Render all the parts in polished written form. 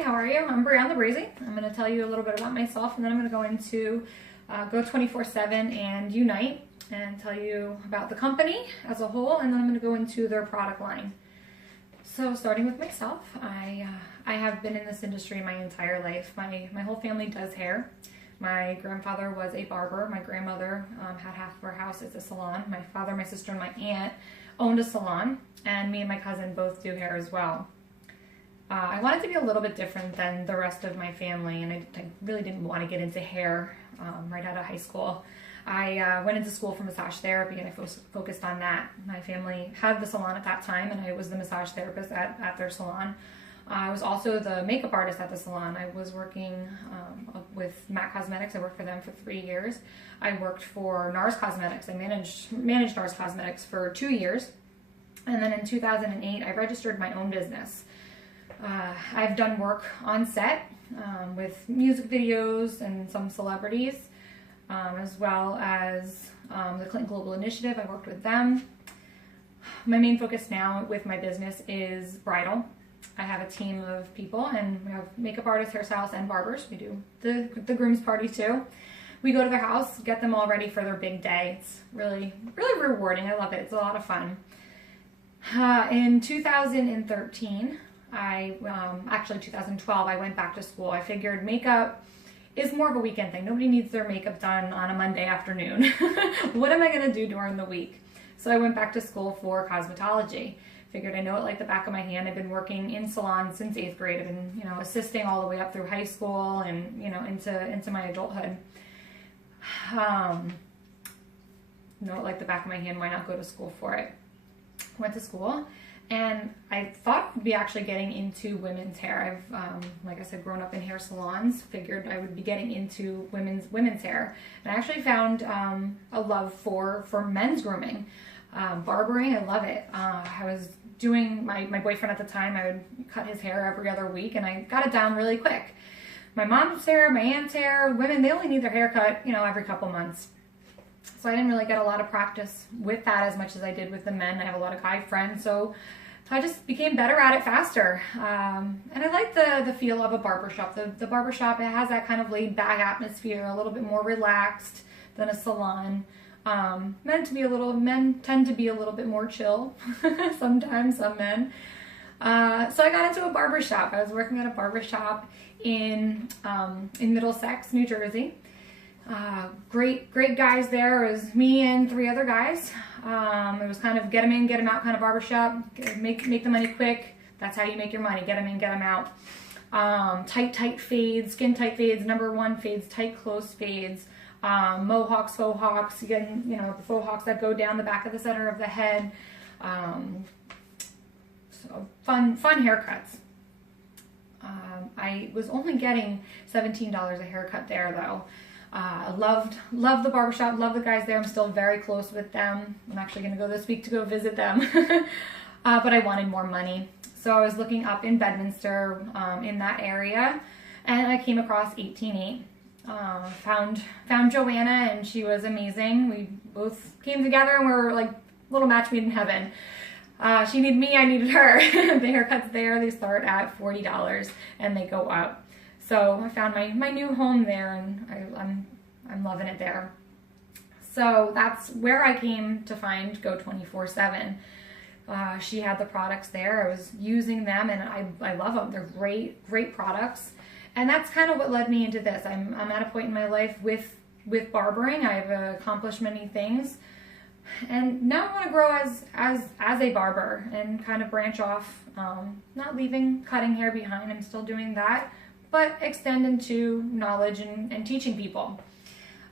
Hi, how are you? I'm Brianna Brazy. I'm going to tell you a little bit about myself, and then I'm going to go into Go 24/7 and Unite and tell you about the company as a whole, and then I'm going to go into their product line. So starting with myself, I have been in this industry my entire life. My whole family does hair. My grandfather was a barber. My grandmother had half of her house as a salon. My father, my sister, and my aunt owned a salon, and me and my cousin both do hair as well. I wanted to be a little bit different than the rest of my family, and I really didn't want to get into hair right out of high school. I went into school for massage therapy, and I focused on that. My family had the salon at that time, and I was the massage therapist at their salon. I was also the makeup artist at the salon. I was working with MAC Cosmetics. I worked for them for 3 years. I worked for NARS Cosmetics. I managed NARS Cosmetics for 2 years. And then in 2008, I registered my own business. I've done work on set with music videos and some celebrities, as well as the Clinton Global Initiative. I worked with them. My main focus now with my business is bridal. I have a team of people, and we have makeup artists, hairstylists, and barbers. We do the groom's party too. We go to their house, get them all ready for their big day. It's really, really rewarding. I love it. It's a lot of fun. In 2013, actually 2012, I went back to school. I figured makeup is more of a weekend thing. Nobody needs their makeup done on a Monday afternoon. What am I going to do during the week? So I went back to school for cosmetology. Figured I know it like the back of my hand. I've been working in salons since 8th grade. I've been, assisting all the way up through high school and, into my adulthood. Know it like the back of my hand. Why not go to school for it? Went to school, and I thought I'd be actually getting into women's hair. I've, like I said, grown up in hair salons. Figured I would be getting into women's hair, and I actually found a love for men's grooming, barbering. I love it. I was doing my boyfriend at the time. I would cut his hair every other week, and I got it down really quick. My mom's hair, my aunt's hair, women, they only need their hair cut, every couple months. So I didn't really get a lot of practice with that as much as I did with the men. I have a lot of guy friends, so I just became better at it faster. And I like the feel of a barbershop. The barbershop, it has that kind of laid back atmosphere, a little bit more relaxed than a salon. Men tend to be a little bit more chill sometimes, some men. So I got into a barbershop. I was working at a barbershop in Middlesex, New Jersey. Great guys there. It was me and 3 other guys. It was kind of get them in, get them out kind of barbershop. Make the money quick. That's how you make your money. Get them in, get them out. Tight fades, skin tight fades, #1 fades, tight close fades. Mohawks, faux hawks, again, the faux hawks that go down the back of the center of the head. So fun haircuts. I was only getting $17 a haircut there though. Loved the barbershop, love the guys there. I'm still very close with them. I'm actually going to go this week to go visit them. But I wanted more money. So I was looking up in Bedminster, in that area, and I came across 18-8. Found Joanna, and she was amazing. We both came together and we were like little match made in heaven. She needed me, I needed her. The haircuts there, they start at $40 and they go up. So I found my new home there, and I'm loving it there. So that's where I came to find Go 24/7. She had the products there. I was using them, and I love them. They're great products. And that's kind of what led me into this. I'm at a point in my life with barbering. I've accomplished many things, and now I want to grow as a barber and kind of branch off. Not leaving cutting hair behind. I'm still doing that, but extend into knowledge and teaching people.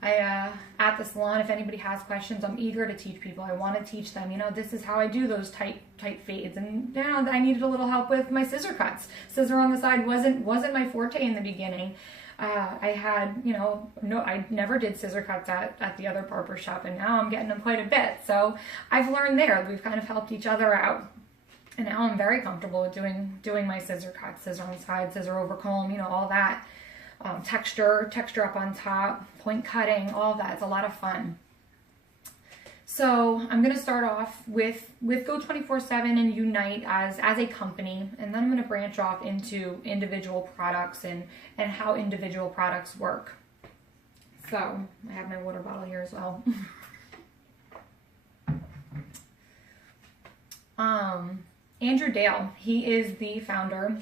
At the salon, if anybody has questions, I'm eager to teach people. I want to teach them, this is how I do those tight fades. And I needed a little help with my scissor cuts. Scissor on the side wasn't my forte in the beginning. I had, I never did scissor cuts at the other barber shop, and now I'm getting them quite a bit. So I've learned there. We've kind of helped each other out. And now I'm very comfortable with doing my scissor cuts, scissor on the side, scissor over comb, all that. Texture up on top, point cutting, all of that. It's a lot of fun. So I'm going to start off with Go 24/7 and Unite as a company, and then I'm going to branch off into individual products and how individual products work. So I have my water bottle here as well. Andrew Dale, he is the founder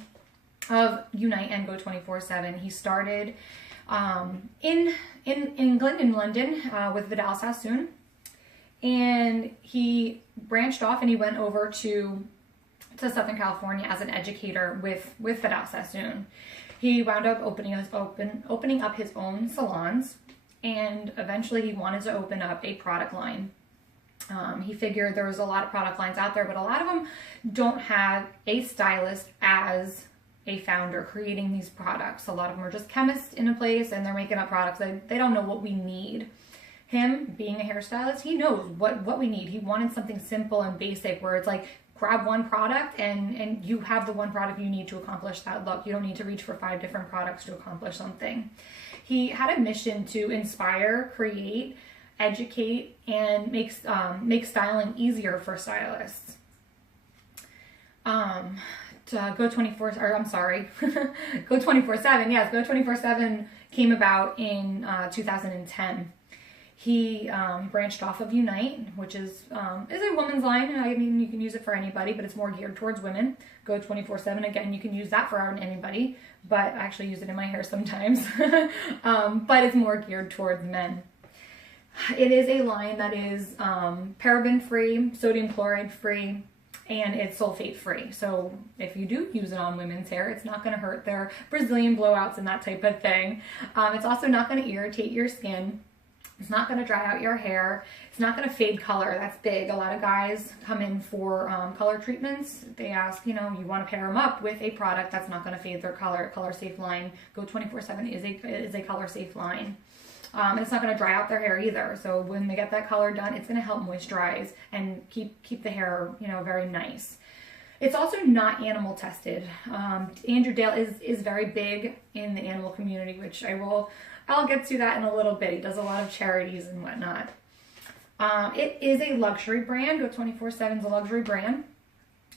of Unite and Go 24/7. He started in England, in London, with Vidal Sassoon, and he branched off and he went over to Southern California as an educator with Vidal Sassoon. He wound up opening up his own salons, and eventually he wanted to open up a product line. He figured there was a lot of product lines out there, but a lot of them don't have a stylist as a founder creating these products. A lot of them are just chemists in a place and they're making up products. They don't know what we need. Him, being a hairstylist, he knows what we need. He wanted something simple and basic where it's like, grab one product and you have the one product you need to accomplish that look. You don't need to reach for 5 different products to accomplish something. He had a mission to inspire, create, educate, and make styling easier for stylists. Go 24, or I'm sorry, Go 24/7. Yes, Go 24/7 came about in 2010. He branched off of Unite, which is a woman's line. I mean, you can use it for anybody, but it's more geared towards women. Go 24/7, again, you can use that for anybody, but I actually use it in my hair sometimes. But it's more geared towards men. It is a line that is paraben-free, sodium chloride-free, and it's sulfate-free. So if you do use it on women's hair, it's not going to hurt their Brazilian blowouts and that type of thing. It's also not going to irritate your skin. It's not going to dry out your hair. It's not going to fade color. That's big. A lot of guys come in for color treatments. They ask, you want to pair them up with a product that's not going to fade their color. Color Safe line. Go 24/7 is a color safe line. And it's not going to dry out their hair either. So when they get that color done, it's going to help moisturize and keep the hair, very nice. It's also not animal tested. Andrew Dale is very big in the animal community, which I'll get to that in a little bit. He does a lot of charities and whatnot. It is a luxury brand. Go 24/7 is a luxury brand.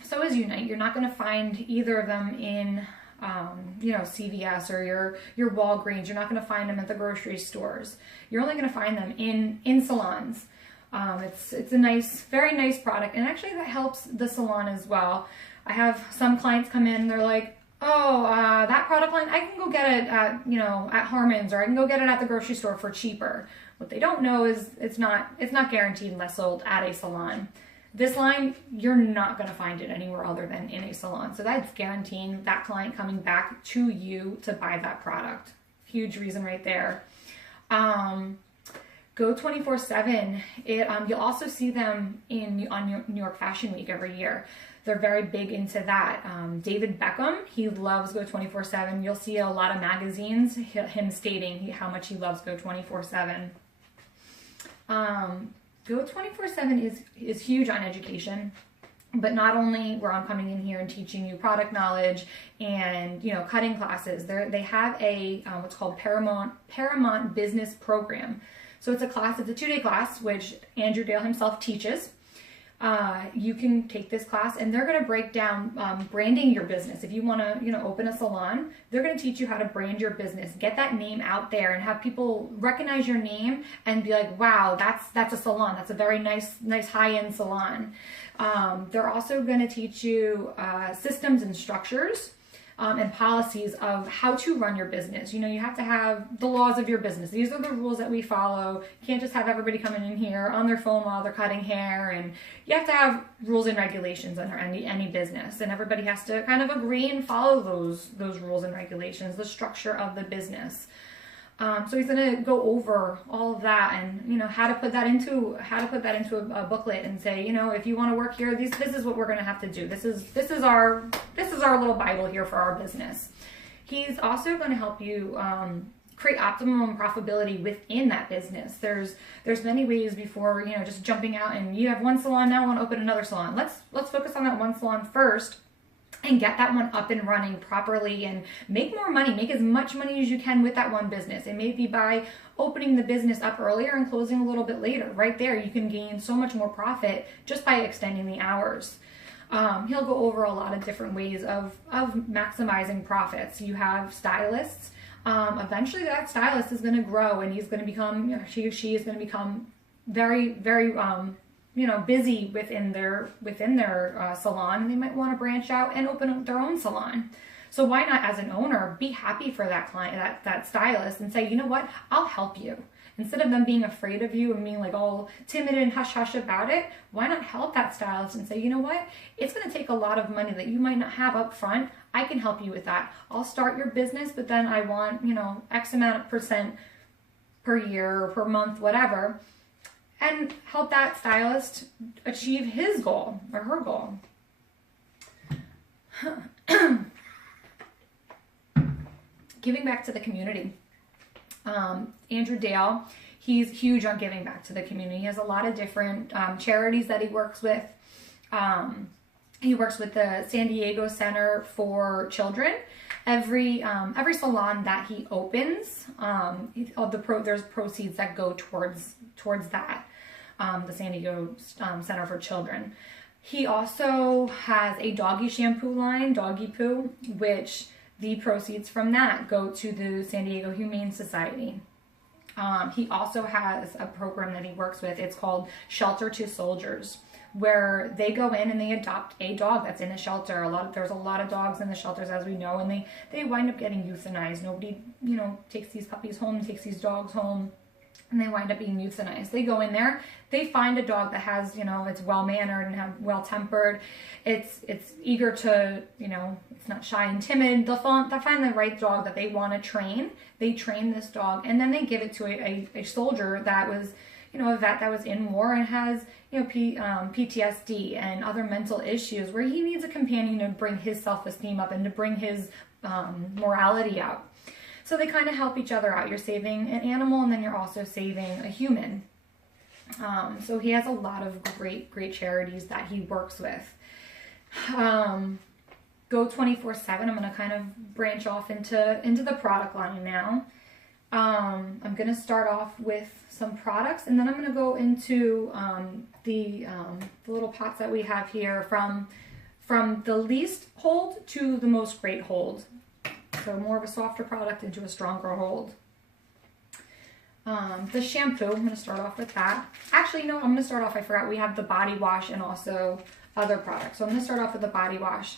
So is Unite. You're not going to find either of them in CVS or your Walgreens. You're not going to find them at the grocery stores. You're only going to find them in salons. It's a very nice product, and actually that helps the salon as well. I have some clients come in and they're like, oh, that product line, I can go get it at Harmon's, or I can go get it at the grocery store for cheaper. What they don't know is it's not guaranteed unless sold at a salon. This line, you're not going to find it anywhere other than in a salon. So that's guaranteeing that client coming back to you to buy that product. Huge reason right there. Go 24/7. You'll also see them on New York Fashion Week every year. They're very big into that. David Beckham, he loves Go 24/7. You'll see a lot of magazines, him stating how much he loves Go 24/7. Go 24/7 is huge on education, but not only where I'm coming in here and teaching you product knowledge and cutting classes. They have a what's called Paramount Business Program. So it's a 2-day class which Andrew Dale himself teaches. You can take this class and they're going to break down branding your business. If you want to open a salon, they're going to teach you how to brand your business, get that name out there and have people recognize your name and be like, wow, that's a salon. That's a very nice high-end salon. They're also going to teach you systems and structures and policies of how to run your business. You have to have the laws of your business. These are the rules that we follow. You can't just have everybody coming in here on their phone while they're cutting hair, and you have to have rules and regulations under any business, and everybody has to kind of agree and follow those rules and regulations, the structure of the business. So he's going to go over all of that and how to put that into a booklet and say, if you want to work here, this is what we're going to have to do. This is our little Bible here for our business. He's also going to help you create optimum profitability within that business. There's many ways before just jumping out and you have one salon now, want to open another salon. Let's focus on that one salon first and get that one up and running properly and make more money, make as much money as you can with that one business. It may be by opening the business up earlier and closing a little bit later. Right there, you can gain so much more profit just by extending the hours. He'll go over a lot of different ways of maximizing profits. You have stylists. Eventually that stylist is going to grow and he's going to become, she is going to become very, very, busy within their salon. They might want to branch out and open up their own salon. So why not, as an owner, be happy for that client, that stylist, and say, you know what, I'll help you. Instead of them being afraid of you and being like all timid and hush hush about it, why not help that stylist and say, you know what, it's going to take a lot of money that you might not have up front. I can help you with that. I'll start your business, but then I want, X amount of percent per year or per month, whatever, and help that stylist achieve his goal or her goal. Giving back to the community. Andrew Dale, he's huge on giving back to the community. He has a lot of different charities that he works with. He works with the San Diego Center for Children. Every salon that he opens, there's proceeds that go towards that. The San Diego Center for Children. He also has a doggy shampoo line, Doggy Poo, which the proceeds from that go to the San Diego Humane Society. He also has a program that he works with. It's called Shelter to Soldiers, where they go in and they adopt a dog that's in a shelter. There's a lot of dogs in the shelters, as we know, and they wind up getting euthanized. Nobody, takes these puppies home, takes these dogs home, and they wind up being euthanized. They go in there, they find a dog that has, it's well-mannered and well-tempered. It's eager to, it's not shy and timid. They'll find the right dog that they want to train. They train this dog, and then they give it to a soldier that was, a vet that was in war and has, PTSD and other mental issues, where he needs a companion to bring his self-esteem up and to bring his morality out. So they kind of help each other out. You're saving an animal, and then you're also saving a human. So he has a lot of great charities that he works with. Go 24/7. I'm going to kind of branch off into the product line now. I'm going to start off with some products, and then I'm going to go into the little pots that we have here from the least hold to the most great hold. So more of a softer product into a stronger hold. The shampoo, I'm going to start off with that. Actually, no, I'm going to start off, I forgot, we have the body wash and also other products. So I'm going to start off with the body wash.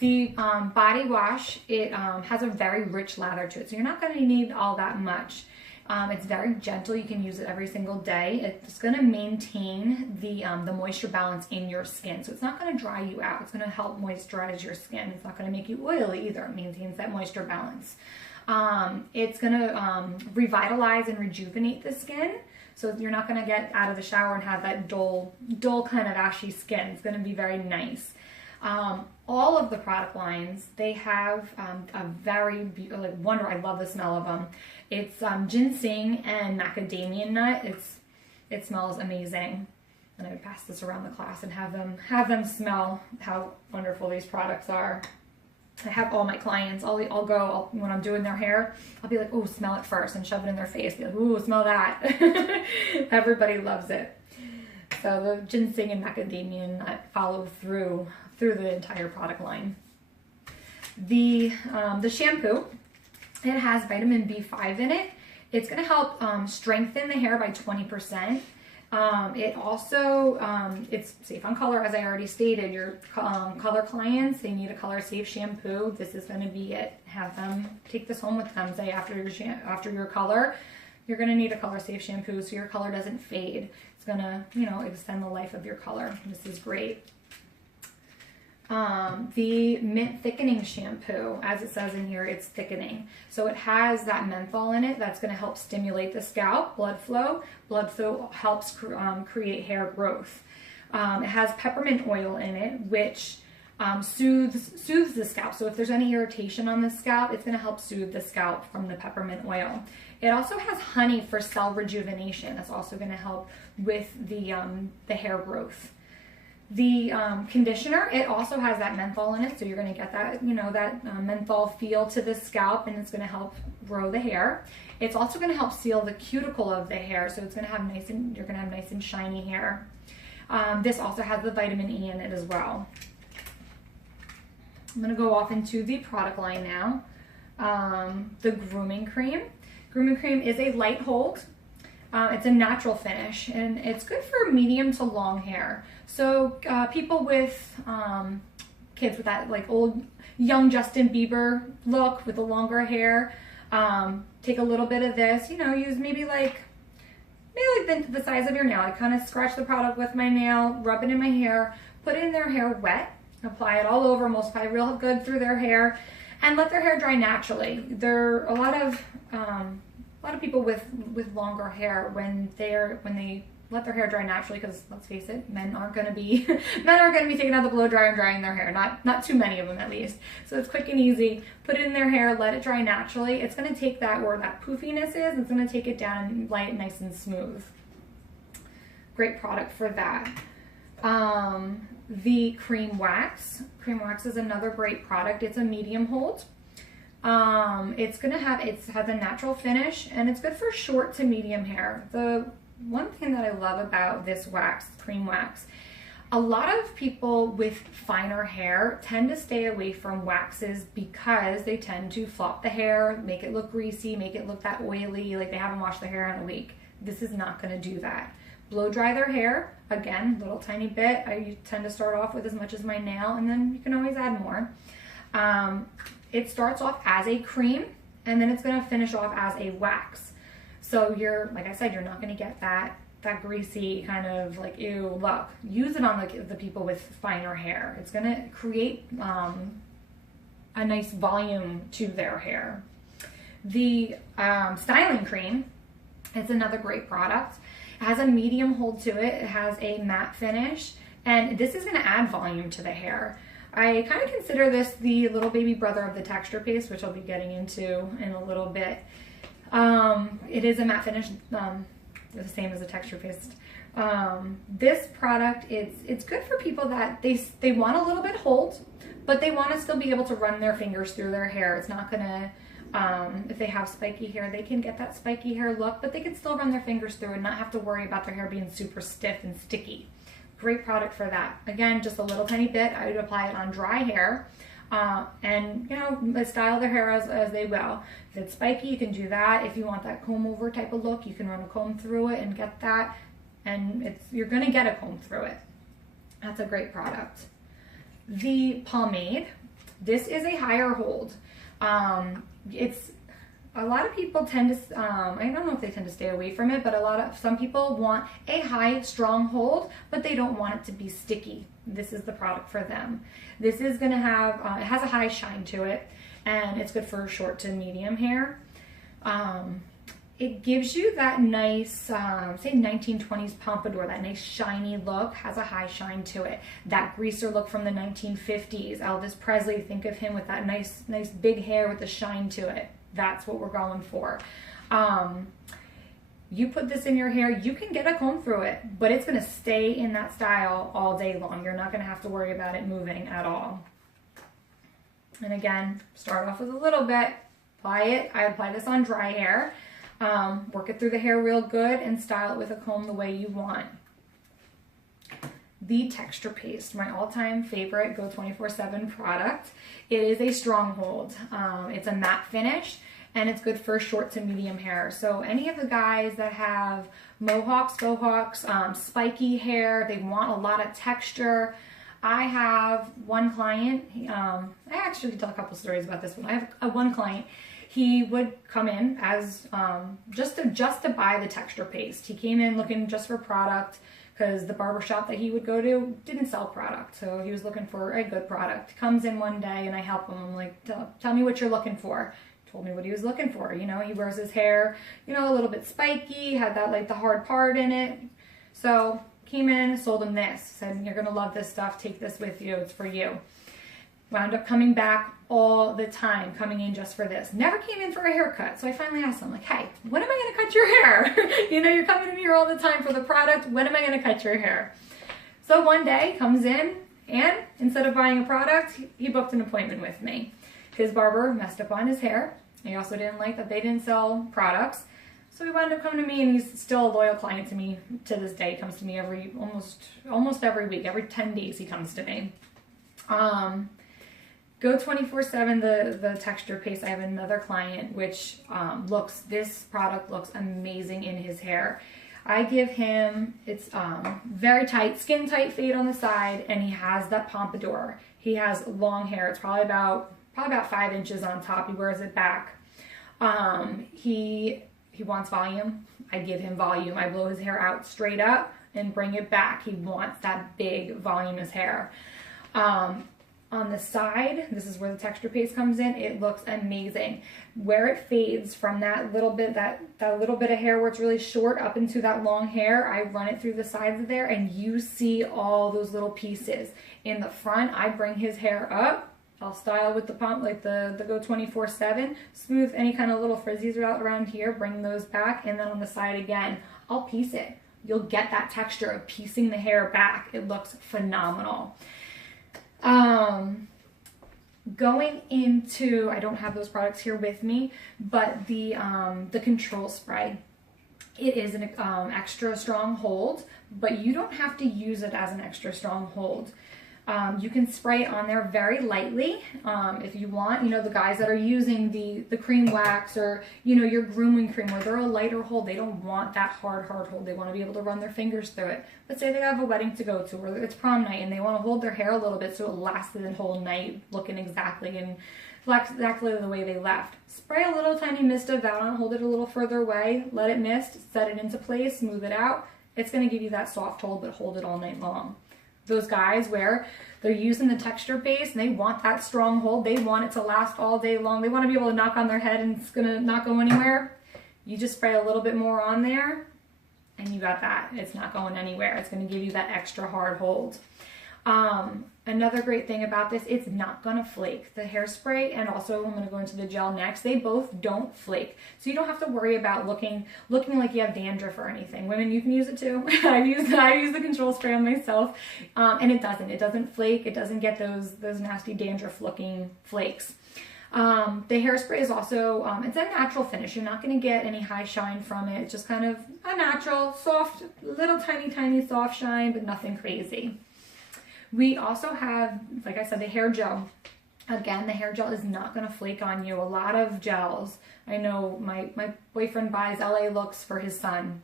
The body wash, it has a very rich lather to it, so you're not going to need all that much. It's very gentle. You can use it every single day. It's going to maintain the moisture balance in your skin. So it's not going to dry you out. It's going to help moisturize your skin. It's not going to make you oily either. It maintains that moisture balance. It's going to revitalize and rejuvenate the skin. So you're not going to get out of the shower and have that dull kind of ashy skin. It's going to be very nice. All of the product lines, they have a very wonder. I love the smell of them. It's ginseng and macadamia nut. It smells amazing. And I would pass this around the class and have them smell how wonderful these products are. I have all my clients. I'll go when I'm doing their hair. I'll be like, "Oh, smell it first," and shove it in their face. Be like, "Ooh, smell that!" Everybody loves it. So the ginseng and macadamia nut follow through the entire product line. The shampoo, it has vitamin B5 in it. It's going to help strengthen the hair by 20%. It also, it's safe on color, as I already stated. Your color clients, they need a color safe shampoo. This is going to be it. Have them take this home with them. Say after your color, you're going to need a color safe shampoo so your color doesn't fade. It's going to, extend the life of your color. This is great. The mint thickening shampoo, as it says in here, it's thickening. So it has that menthol in it that's going to help stimulate the scalp, blood flow. Blood flow helps create hair growth. It has peppermint oil in it, which soothes the scalp. So if there's any irritation on the scalp, it's going to help soothe the scalp from the peppermint oil. It also has honey for cell rejuvenation. That's also going to help with the hair growth. The conditioner, it also has that menthol in it, so you're going to get that, you know, that menthol feel to the scalp, and it's going to help grow the hair. It's also going to help seal the cuticle of the hair, so it's going to have you're going to have nice and shiny hair. This also has the vitamin E in it as well. I'm going to go off into the product line now. The grooming cream. Grooming cream is a light hold. It's a natural finish, and it's good for medium to long hair. So people with kids with that like old young Justin Bieber look with the longer hair, take a little bit of this, you know, use maybe like the size of your nail. I kind of scratch the product with my nail, rub it in my hair, put it in their hair wet, apply it all over, multiply real good through their hair, and let their hair dry naturally. There are a lot of people with longer hair when they let their hair dry naturally, because let's face it, men aren't going to be taking out the blow dryer and drying their hair. Not too many of them, at least. So it's quick and easy. Put it in their hair, let it dry naturally. It's going to take that where that poofiness is. It's going to take it down and lay it nice and smooth. Great product for that. The cream wax. Cream wax is another great product. It's a medium hold. It has a natural finish, and it's good for short to medium hair. The one thing that I love about this wax, cream wax, a lot of people with finer hair tend to stay away from waxes because they tend to flop the hair, make it look greasy, make it look that oily, like they haven't washed their hair in a week. This is not going to do that. Blow dry their hair, again, little tiny bit. I tend to start off with as much as my nail, and then you can always add more. It starts off as a cream, and then it's going to finish off as a wax. So like I said, you're not going to get that greasy kind of like, ew, look. Use it on the people with finer hair. It's going to create a nice volume to their hair. The styling cream, it's another great product. It has a medium hold to it. It has a matte finish, and this is going to add volume to the hair. I kind of consider this the little baby brother of the texture paste, which I'll be getting into in a little bit. It is a matte finish, the same as a texture paste. This product, it's good for people that they want a little bit hold, but they want to still be able to run their fingers through their hair. It's not gonna, if they have spiky hair, they can get that spiky hair look, but they can still run their fingers through and not have to worry about their hair being super stiff and sticky. Great product for that. Again, just a little tiny bit. I would apply it on dry hair. And you know, style their hair as they will. If it's spiky, you can do that. If you want that comb over type of look, you can run a comb through it and get that, and you're gonna get a comb through it. That's a great product. The pomade, this is a higher hold. It's a lot of people tend to, I don't know if they tend to stay away from it, but some people want a high, strong hold, but they don't want it to be sticky. This is the product for them. This is going to have, it has a high shine to it, and it's good for short to medium hair. It gives you that nice, say 1920s pompadour, that nice shiny look, has a high shine to it. That greaser look from the 1950s, Elvis Presley, think of him with that nice big hair with the shine to it. That's what we're going for. You put this in your hair, you can get a comb through it, but it's going to stay in that style all day long. You're not going to have to worry about it moving at all. And again, start off with a little bit, apply it. I apply this on dry hair. Work it through the hair real good and style it with a comb the way you want. The texture paste, my all-time favorite Go 24/7 product. It is a stronghold. It's a matte finish, and it's good for short to medium hair. So any of the guys that have mohawks, faux hawks, spiky hair, they want a lot of texture. I have one client, I actually can tell a couple stories about this one. I have one client, he would come in as just to buy the texture paste. He came in looking just for product, because the barbershop that he would go to didn't sell product, so he was looking for a good product. Comes in one day and I help him. I'm like, tell me what you're looking for. Told me what he was looking for. You know, he wears his hair, you know, a little bit spiky, had that like the hard part in it. So came in, sold him this, said, you're gonna love this stuff, take this with you, it's for you. Wound up coming back all the time, coming in just for this. Never came in for a haircut. So I finally asked him, like, hey, when am I gonna cut your hair? You know, you're coming in here all the time for the product. When am I gonna cut your hair? So one day comes in, and instead of buying a product, he booked an appointment with me. His barber messed up on his hair. He also didn't like that they didn't sell products. So he wound up coming to me, and he's still a loyal client to me to this day. He comes to me almost every week. Every 10 days he comes to me. Go 24/7, the texture paste. I have another client which this product looks amazing in his hair. I give him, it's very tight, skin tight fade on the side, and he has that pompadour. He has long hair. It's probably about 5 inches on top. He wears it back. He wants volume. I give him volume. I blow his hair out straight up and bring it back. He wants that big voluminous hair. On the side, this is where the texture paste comes in. It looks amazing. Where it fades from that little bit, that little bit of hair where it's really short up into that long hair, I run it through the sides of there, and you see all those little pieces. In the front, I bring his hair up. I'll style with the pump, like the Go 24/7, smooth any kind of little frizzies around here, bring those back, and then on the side again, I'll piece it. You'll get that texture of piecing the hair back. It looks phenomenal. Going into, I don't have those products here with me, but the control spray. It is an extra strong hold, but you don't have to use it as an extra strong hold. You can spray it on there very lightly if you want. You know, the guys that are using the cream wax or, you know, your grooming cream where they're a lighter hold, they don't want that hard hold. They want to be able to run their fingers through it. Let's say they have a wedding to go to or it's prom night and they want to hold their hair a little bit so it lasts the whole night looking exactly the way they left. Spray a little tiny mist of that on, hold it a little further away, let it mist, set it into place, smooth it out. It's going to give you that soft hold, but hold it all night long. Those guys where they're using the texture base and they want that strong hold, they want it to last all day long, they want to be able to knock on their head and it's going to not go anywhere, you just spray a little bit more on there and you got that. It's not going anywhere. It's going to give you that extra hard hold. Another great thing about this, it's not going to flake. The hairspray and also I'm going to go into the gel next, they both don't flake. So you don't have to worry about looking like you have dandruff or anything. Women, you can use it too. I use the control spray on myself and it doesn't flake. It doesn't get those nasty dandruff looking flakes. The hairspray is also, it's a natural finish. You're not going to get any high shine from it. It's just kind of a natural, soft, little tiny soft shine, but nothing crazy. We also have, like I said, the hair gel. Again, the hair gel is not going to flake on you. A lot of gels, I know my boyfriend buys LA Looks for his son.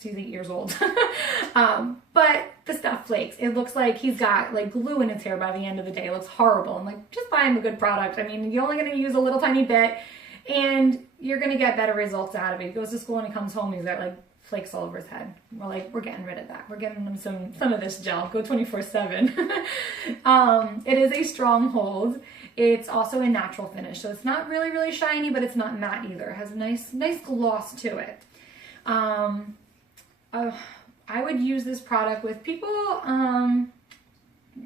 He's 8 years old. But the stuff flakes. It looks like he's got like glue in his hair by the end of the day. It looks horrible. I'm like, just buy him a good product. I mean, you're only going to use a little tiny bit and you're going to get better results out of it. He goes to school and he comes home, he's got like flakes all over his head. We're like, we're getting rid of that. We're getting him some of this gel. Go 24/7. It is a strong hold. It's also a natural finish. So it's not really shiny, but it's not matte either. It has a nice gloss to it. I would use this product with people,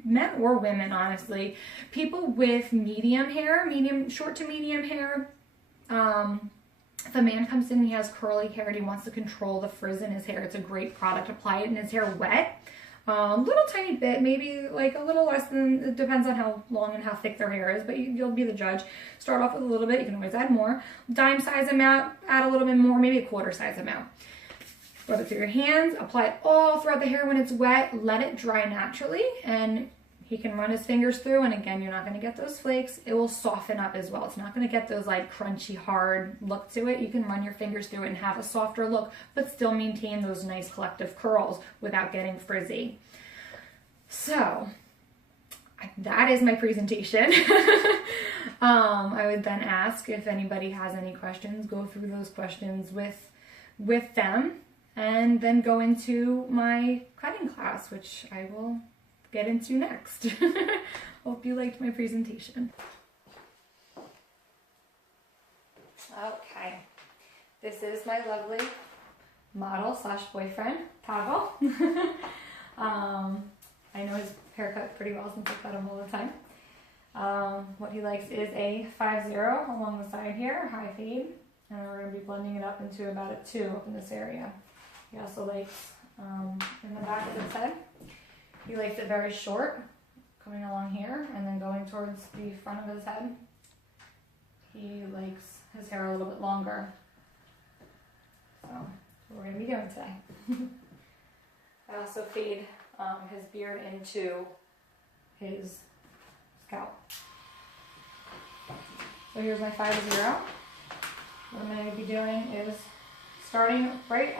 men or women, honestly. People with medium hair, short to medium hair. If a man comes in and he has curly hair and he wants to control the frizz in his hair, it's a great product. Apply it in his hair wet. Little tiny bit, maybe like a little less than, it depends on how long and how thick their hair is, but you'll be the judge. Start off with a little bit, you can always add more. Dime size amount, add a little bit more, maybe a quarter size amount. Rub it through your hands, apply it all throughout the hair when it's wet, let it dry naturally, and he can run his fingers through, and again, you're not going to get those flakes. It will soften up as well. It's not going to get those like crunchy, hard look to it. You can run your fingers through it and have a softer look, but still maintain those nice collective curls without getting frizzy. So that is my presentation. I would then ask if anybody has any questions, go through those questions with them, and then go into my cutting class, which I will get into next. Hope you liked my presentation. Okay, this is my lovely model / boyfriend, Pavel. I know his haircut pretty well since I cut him all the time. What he likes is a 5-0 along the side here, high fade, and we're going to be blending it up into about a 2 up in this area. He also likes, in the back of his head, He likes it very short, coming along here and then going towards the front of his head. He likes his hair a little bit longer. So that's what we're going to be doing today. I also fade his beard into his scalp. So here's my 5-0. What I'm going to be doing is starting right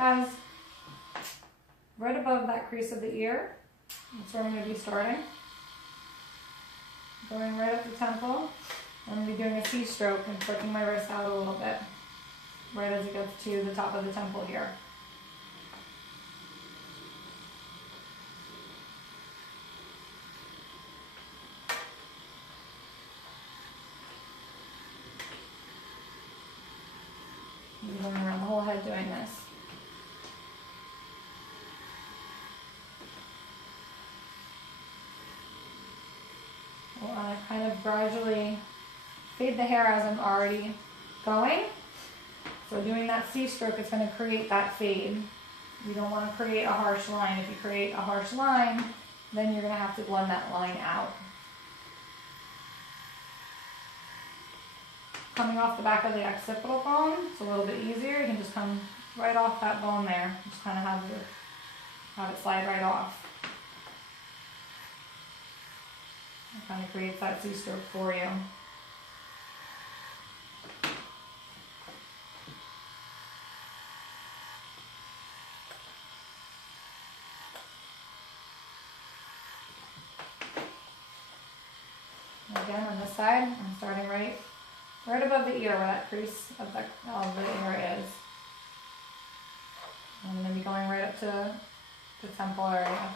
above that crease of the ear. That's where I'm going to be starting. Going right up the temple. I'm going to be doing a C-stroke and flicking my wrist out a little bit, right as it gets to the top of the temple here. I'm going around the whole head doing this. I kind of gradually fade the hair as I'm already going. So doing that C-stroke is going to create that fade. You don't want to create a harsh line. If you create a harsh line, then you're going to have to blend that line out. Coming off the back of the occipital bone, it's a little bit easier. You can just come right off that bone there. Just kind of have it slide right off. It kind of creates that C-stroke for you. And again, on this side, I'm starting right above the ear where that crease of the ear is. I'm going to be going right up to the temple area.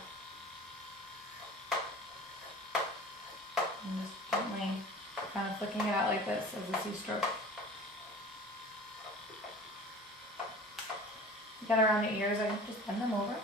And just gently kind of flicking it out like this as a C-stroke. Get around the ears, I just bend them over.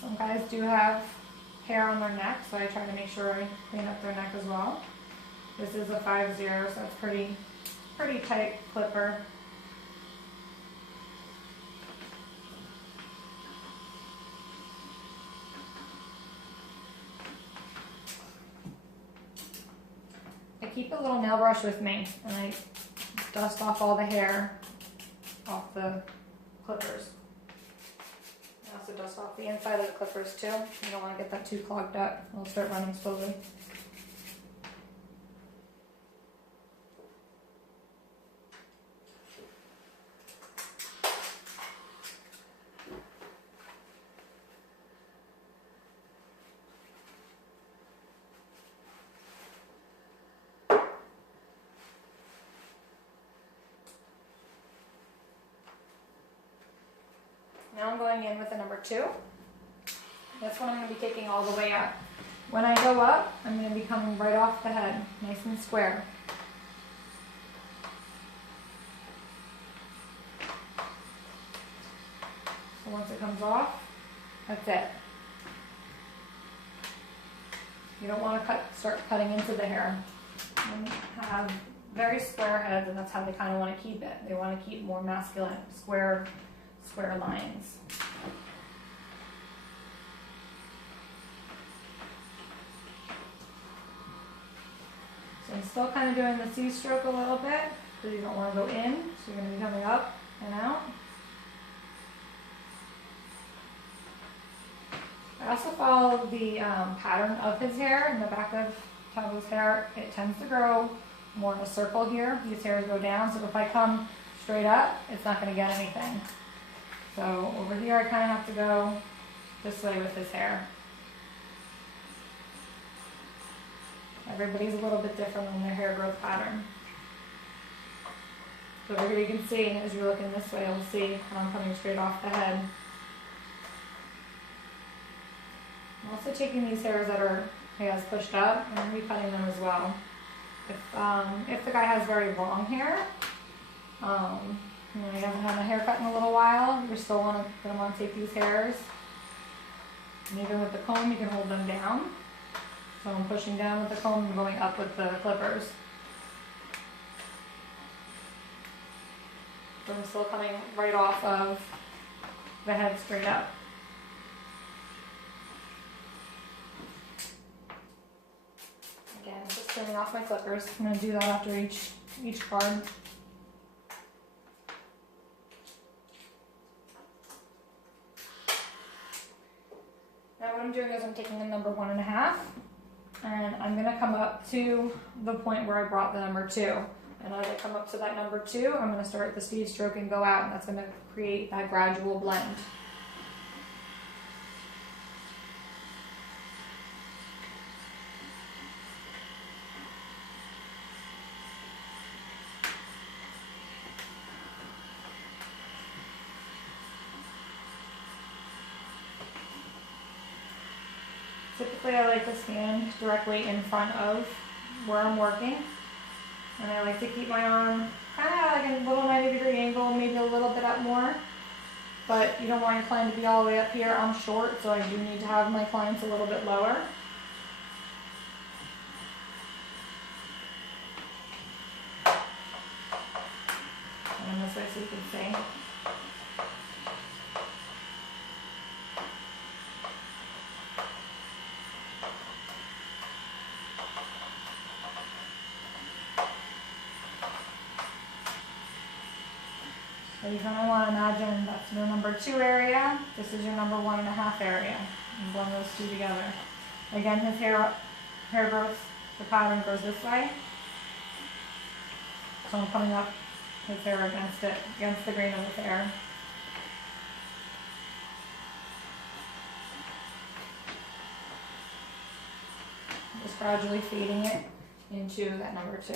Some guys do have hair on their neck, so I try to make sure I clean up their neck as well. This is a 5-0, so it's pretty tight clipper. I keep a little nail brush with me, and I dust off all the hair off the clippers. I also dust off the inside of the clippers too. You don't want to get that too clogged up. It'll start running slowly. Now I'm going in with the number 2. That's what I'm going to be taking all the way up. When I go up, I'm going to be coming right off the head, nice and square. So once it comes off, that's it. You don't want to start cutting into the hair. You have very square heads, and that's how they kind of want to keep it. They want to keep more masculine, square lines. So I'm still kind of doing the C-stroke a little bit because you don't want to go in, so you're going to be coming up and out. I also follow the pattern of his hair in the back of Tabo's hair. It tends to grow more in a circle here. These hairs go down, so if I come straight up, it's not going to get anything. So over here, I kind of have to go this way with his hair. Everybody's a little bit different in their hair growth pattern. So over here you can see, as you're looking this way, you'll see how I'm coming straight off the head. I'm also taking these hairs that are, he has pushed up and recutting them as well. If the guy has very long hair, you know, he hasn't had a haircut in a little while, you're still gonna want to take these hairs. And even with the comb, you can hold them down. So I'm pushing down with the comb and going up with the clippers. So I'm still coming right off of the head straight up. Again, just turning off my clippers. I'm going to do that after each card. Now what I'm doing is I'm taking the number 1.5 and I'm going to come up to the point where I brought the number 2. And as I come up to that number 2, I'm going to start the seed stroke and go out, and that's going to create that gradual blend. Typically I like to stand directly in front of where I'm working. And I like to keep my arm kind of like a little 90-degree angle, maybe a little bit up more. But you don't want your client to be all the way up here. I'm short, so I do need to have my clients a little bit lower. And this way so you can see. So you're going to want to imagine that's your number 2 area, this is your number 1.5 area, and blend those two together. Again, his hair growth, the pattern goes this way. So I'm coming up his hair against the grain of his hair. Just gradually feeding it into that number 2.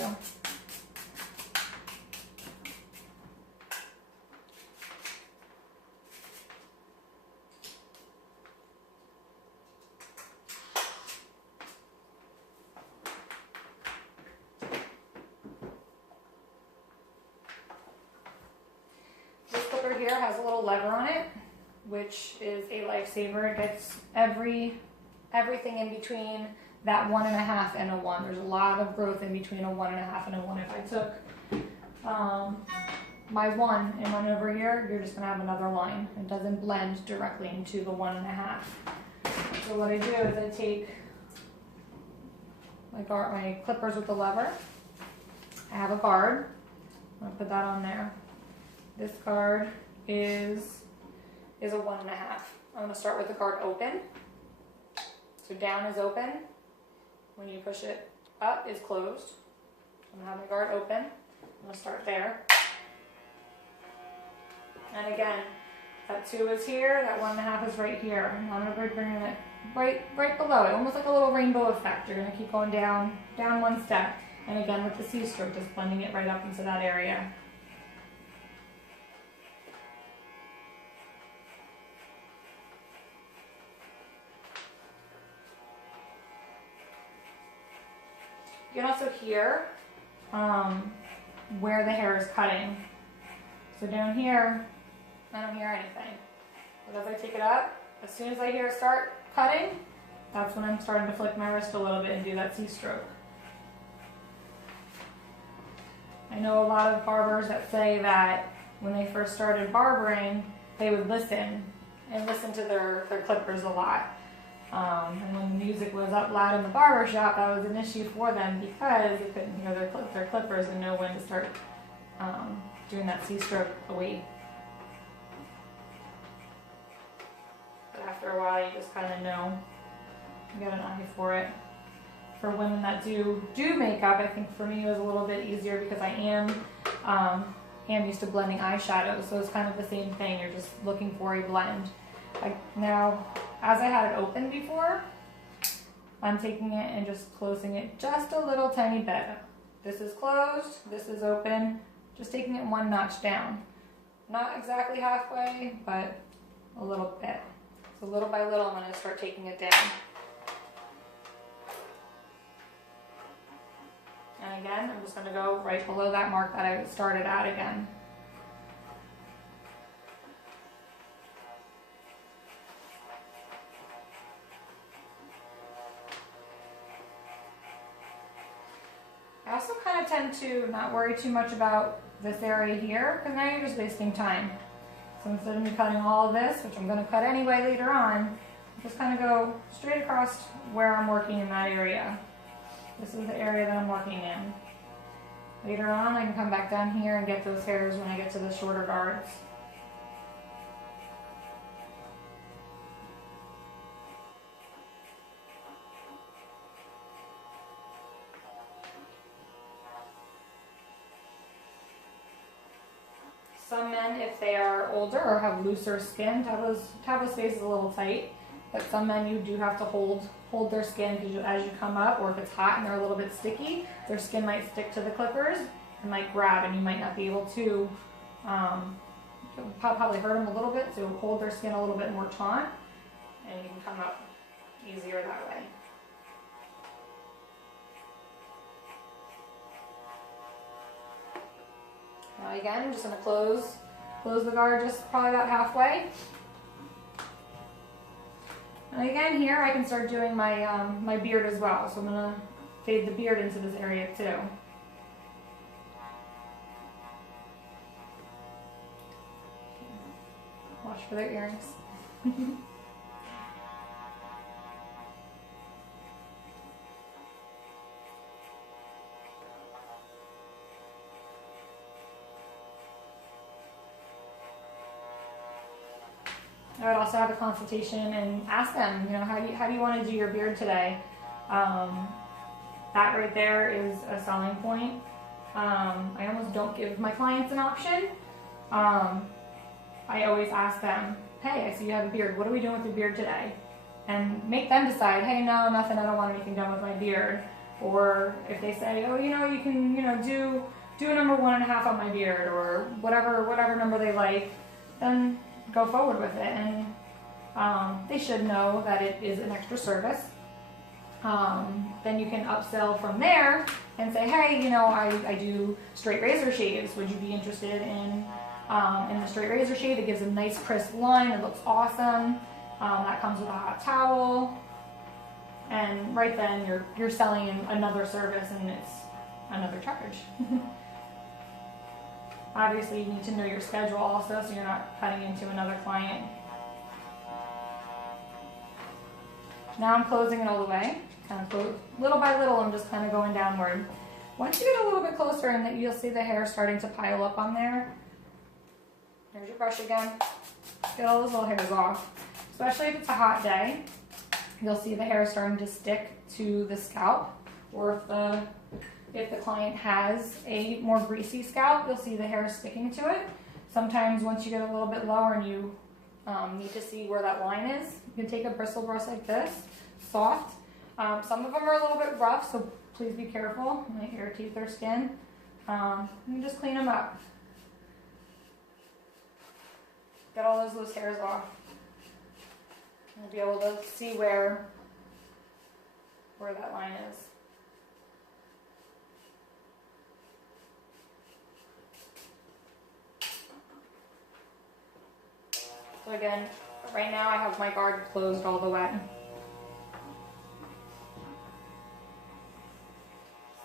Here has a little lever on it, which is a lifesaver. It gets everything in between that 1.5 and a 1. There's a lot of growth in between a 1.5 and a 1. If I took my 1 and went over here, you're just going to have another line. It doesn't blend directly into the 1.5. So what I do is I take my clippers with the lever. I have a guard. I'm going to put that on there. This card is a 1.5. I'm going to start with the card open. So down is open. When you push it up is closed. I'm going to have my guard open. I'm going to start there. And again, that 2 is here, that 1.5 is right here. I'm going to be bringing it right below it, almost like a little rainbow effect. You're going to keep going down 1 step. And again, with the C-stroke, just blending it right up into that area. You can also hear where the hair is cutting. So down here, I don't hear anything. But as I take it up, as soon as I hear it start cutting, that's when I'm starting to flick my wrist a little bit and do that C-stroke. I know a lot of barbers that say that when they first started barbering, they would listen to their clippers a lot. And when the music was up loud in the barber shop, that was an issue for them because they couldn't hear their clippers and know when to start doing that C-stroke away. But after a while, you just kind of know. You got an eye for it. For women that do makeup, I think for me it was a little bit easier because I am used to blending eyeshadows, so it's kind of the same thing. You're just looking for a blend. Now, as I had it open before, I'm taking it and just closing it just a little tiny bit. This is closed, this is open, just taking it 1 notch down. Not exactly halfway, but a little bit. So little by little, I'm going to start taking it down. And again, I'm just going to go right below that mark that I started at again. I also kind of tend to not worry too much about this area here, because now you're just wasting time. So instead of me cutting all of this, which I'm going to cut anyway later on, just kind of go straight across where I'm working in that area. This is the area that I'm working in. Later on, I can come back down here and get those hairs when I get to the shorter guards. Some men, if they are older or have looser skin, Tabla's face is a little tight, but some men you do have to hold their skin because as you come up, or if it's hot and they're a little bit sticky, their skin might stick to the clippers and might grab, and you might not be able to, probably hurt them a little bit, so hold their skin a little bit more taut, and you can come up easier that way. Now again, I'm just going to close the guard just probably about halfway. And again, here I can start doing my my beard as well. So I'm going to fade the beard into this area too. Watch for their earrings. I would also have a consultation and ask them, you know, how do you want to do your beard today? That right there is a selling point. I almost don't give my clients an option. I always ask them, hey, I see you have a beard. What are we doing with your beard today? And make them decide, hey, no, nothing. I don't want anything done with my beard. Or if they say, oh, you know, you can, you know, do a number 1.5 on my beard, or whatever number they like, then go forward with it. And they should know that it is an extra service. Then you can upsell from there and say, hey, you know, I do straight razor shaves. Would you be interested in the straight razor shave? It gives a nice crisp line. It looks awesome. That comes with a hot towel. And right then you're selling another service, and it's another charge. Obviously, you need to know your schedule also, so you're not cutting into another client. Now I'm closing it all the way. Kind of close, little by little, I'm just kind of going downward. Once you get a little bit closer, and that you'll see the hair starting to pile up on there. There's your brush again. Get all those little hairs off. Especially if it's a hot day, you'll see the hair starting to stick to the scalp. Or if the client has a more greasy scalp, you'll see the hair sticking to it. Sometimes once you get a little bit lower and you need to see where that line is, you can take a bristle brush like this, soft. Some of them are a little bit rough, so please be careful. You might irritate their skin. And just clean them up. Get all those loose hairs off. You'll be able to see where that line is. So again, right now I have my guard closed all the way.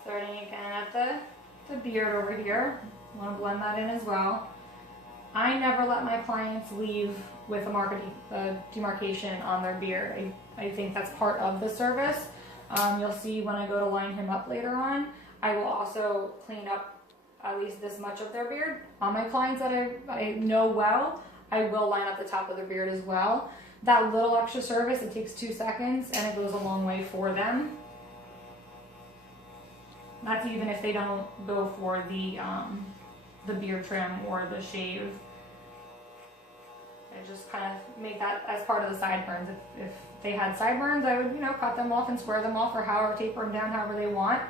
Starting again at the beard over here. I want to blend that in as well. I never let my clients leave with a demarcation on their beard. I think that's part of the service. You'll see when I go to line him up later on, I will also clean up at least this much of their beard. On my clients that I know well, I will line up the top of their beard as well. That little extra service, it takes 2 seconds, and it goes a long way for them. That's even if they don't go for the beard trim or the shave. I just kind of make that as part of the sideburns. If they had sideburns, I would, you know, cut them off and square them off, or however, taper them down however they want.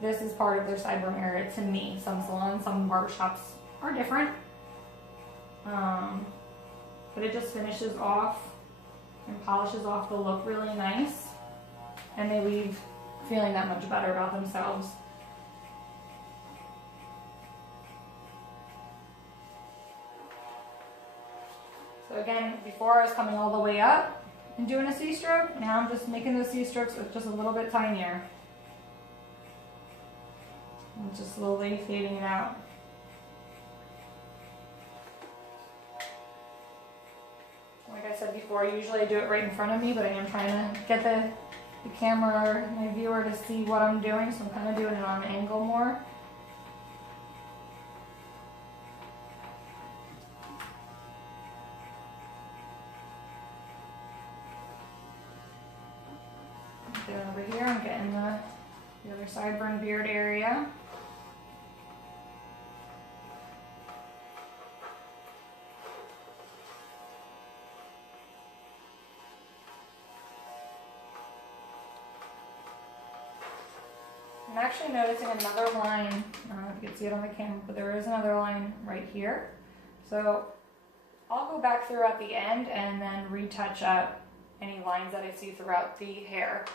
This is part of their sideburn area to me. Some salons, some barbershops are different. But it just finishes off and polishes off the look really nice, and they leave feeling that much better about themselves. So again, before I was coming all the way up and doing a C-stroke, now I'm just making those C-strokes just a little bit tinier. I'm just slowly fading it out. Like I said before, usually I do it right in front of me, but I am trying to get the camera, my viewer, to see what I'm doing, so I'm kind of doing it on an angle more. Then over here, I'm getting the other sideburn beard area. I'm actually noticing another line, I don't know if you can see it on the camera, but there is another line right here. So I'll go back through at the end and then retouch up any lines that I see throughout the hair.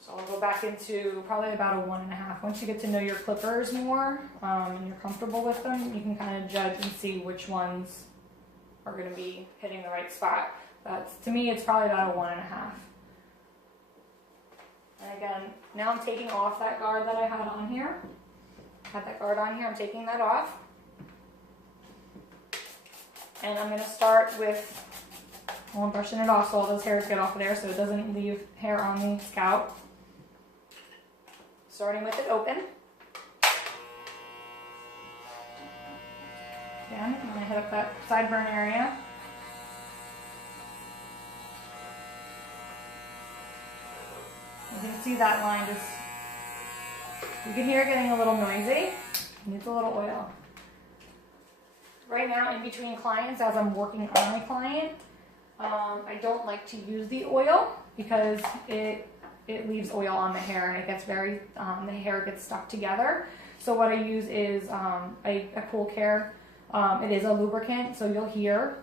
So I'll go back into probably about a 1.5. Once you get to know your clippers more and you're comfortable with them, you can kind of judge and see which ones are going to be hitting the right spot. To me, it's probably about a 1.5. And again, now I'm taking off that guard that I had on here. Had that guard on here, I'm taking that off. And I'm going to start with, well, I'm brushing it off so all those hairs get off of there so it doesn't leave hair on the scalp. Starting with it open. Again, I'm going to hit up that sideburn area. You can see that line just, you can hear it getting a little noisy. It needs a little oil. Right now, in between clients, as I'm working on a client, I don't like to use the oil because it leaves oil on the hair and it gets very, the hair gets stuck together. So what I use is a Cool Care. It is a lubricant, so you'll hear,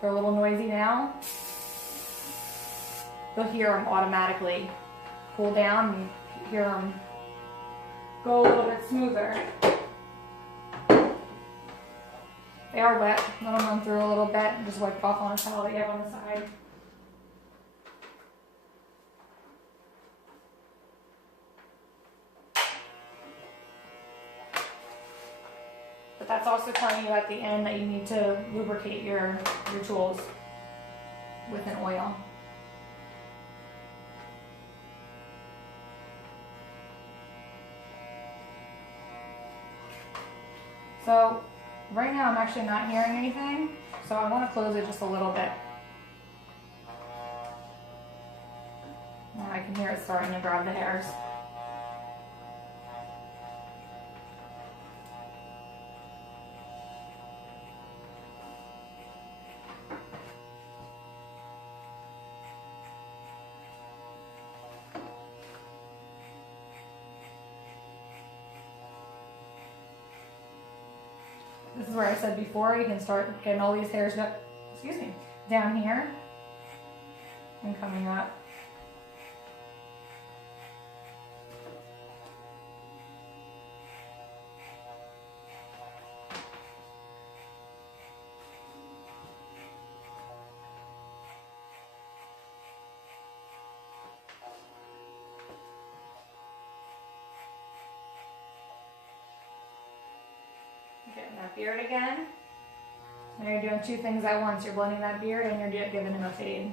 they're a little noisy now. You'll hear them automatically cool down and hear them go a little bit smoother. They are wet. Let them run through a little bit and just wipe off on a towel that you have on the side. But that's also telling you at the end that you need to lubricate your tools with an oil. So right now I'm actually not hearing anything, so I want to close it just a little bit. Now I can hear it starting to grab the hairs. This is where I said before, you can start getting all these hairs down here and coming up. Getting that beard again. Now you're doing two things at once. You're blending that beard and you're giving him a fade.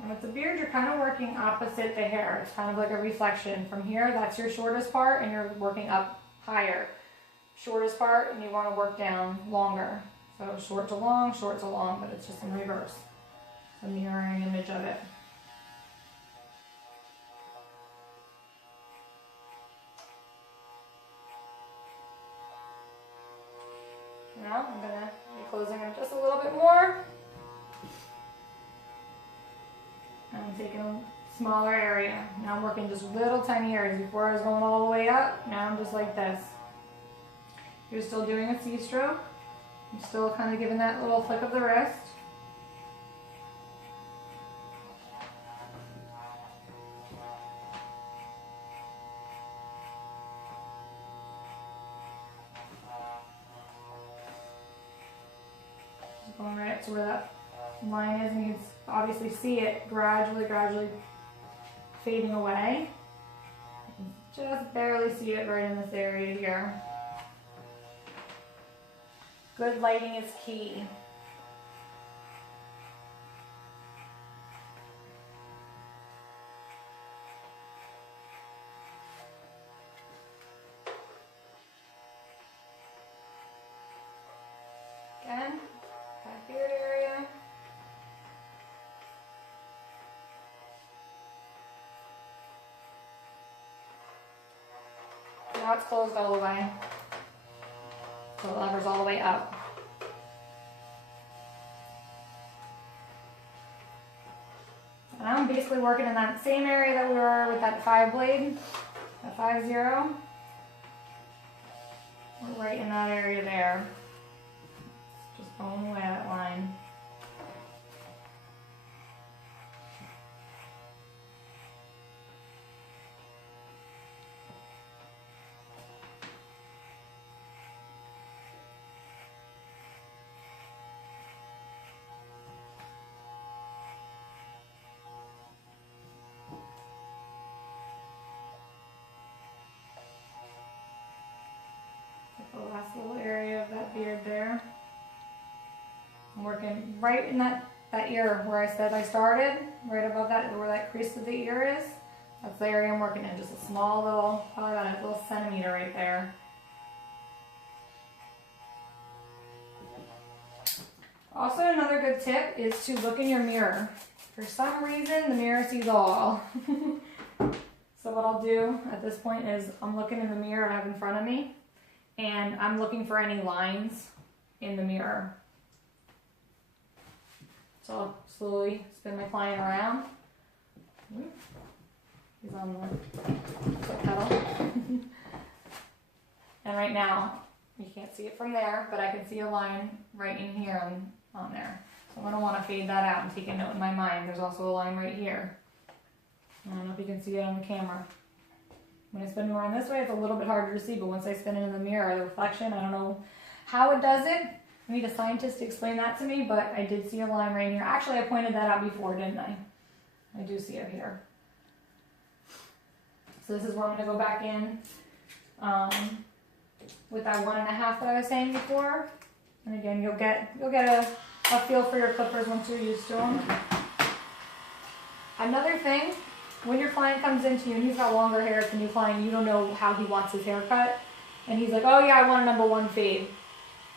And with the beard, you're kind of working opposite the hair. It's kind of like a reflection. From here, that's your shortest part, and you're working up higher. Shortest part, and you want to work down longer. So short to long, but it's just in reverse. A mirroring image of it. Now I'm going to be closing them just a little bit more. And I'm taking a smaller area. Now I'm working just little tiny areas. Before I was going all the way up, now I'm just like this. You're still doing a C-stroke. I'm still kind of giving that little flick of the wrist. Just going right up to where that line is, and you can obviously see it gradually fading away. Just barely see it right in this area here. Good lighting is key. Again, back beard area. Now it's closed all the way. So the lever's all the way up. And I'm basically working in that same area that we were with that 5 blade, that 5-0. We're right in that area there. Just going away that line. The last little area of that beard there. I'm working right in that ear where I said I started, right above that, where that crease of the ear is. That's the area I'm working in, just a small little, probably about a little centimeter right there. Also, another good tip is to look in your mirror. For some reason, the mirror sees all. So what I'll do at this point is I'm looking in the mirror I have in front of me, and I'm looking for any lines in the mirror. So I'll slowly spin my client around. He's on the foot pedal. And right now, you can't see it from there, but I can see a line right in here on there. So I'm going to want to fade that out and take a note in my mind. There's also a line right here. I don't know if you can see it on the camera. When I spin around this way, it's a little bit harder to see, but once I spin it in the mirror, the reflection, I don't know how it does it. I need a scientist to explain that to me, but I did see a line right here. Actually, I pointed that out before, didn't I? I do see it here. So this is where I'm going to go back in with that 1.5 that I was saying before. And again, you'll get a feel for your clippers once you're used to them. Another thing, when your client comes into you and he's got longer hair, it's a new client, you don't know how he wants his hair cut, and he's like, oh yeah, I want a #1 fade.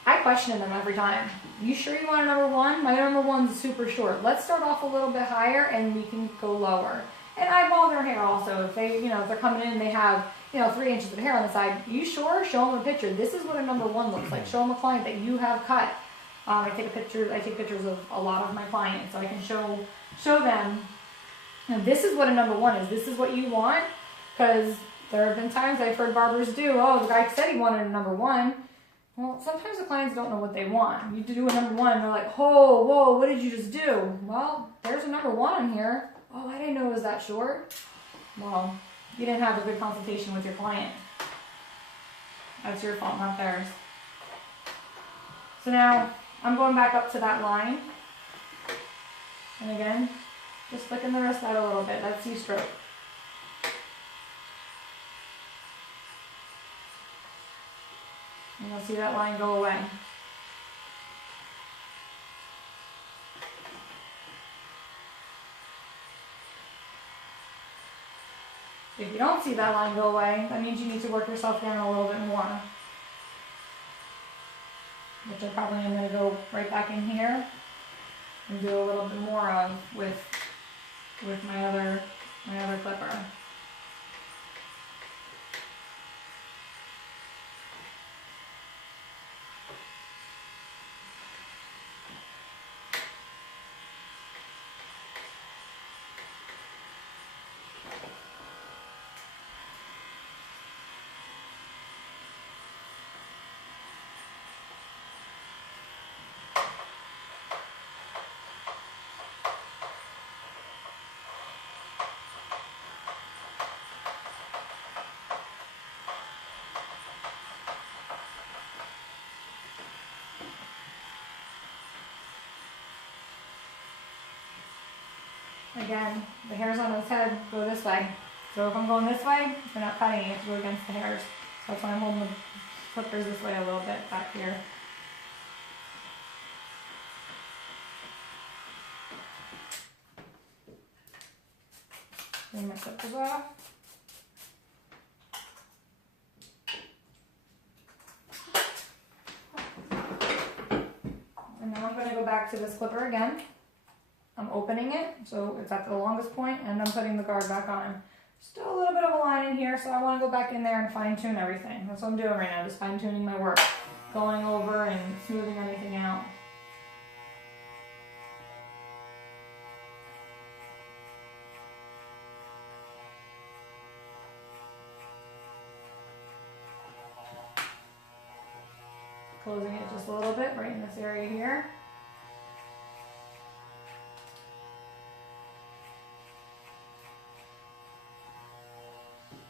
I question them every time. You sure you want a #1? My #1's super short. Let's start off a little bit higher and we can go lower. And eyeball their hair also. If they, if they're coming in and they have, 3 inches of hair on the side, you sure? Show them a picture. This is what a #1 looks like. Show them a client that you have cut. I take pictures of a lot of my clients, so I can show them, this is what a #1 is. This is what you want, because there have been times I've heard barbers do, oh, the guy said he wanted a #1. Well, sometimes the clients don't know what they want. You do a #1, and they're like, oh, whoa, what did you just do? Well, there's a #1 in here. Oh, I didn't know it was that short. Well, you didn't have a good consultation with your client. That's your fault, not theirs. So now, I'm going back up to that line. And again, just flicking the wrist out a little bit. That's C-stroke. And you'll see that line go away. If you don't see that line go away, that means you need to work yourself down a little bit more. Which I probably am going to go right back in here and do a little bit more of with my other clipper. Again, the hairs on his head go this way. So if I'm going this way, they're not cutting, you have to go against the hairs. So that's why I'm holding the clippers this way a little bit back here. Clean my clippers off. And now I'm going to go back to this clipper again. I'm opening it, so it's at the longest point, and I'm putting the guard back on. Still a little bit of a line in here, so I want to go back in there and fine tune everything. That's what I'm doing right now, just fine tuning my work. Going over and smoothing anything out. Closing it just a little bit right in this area here.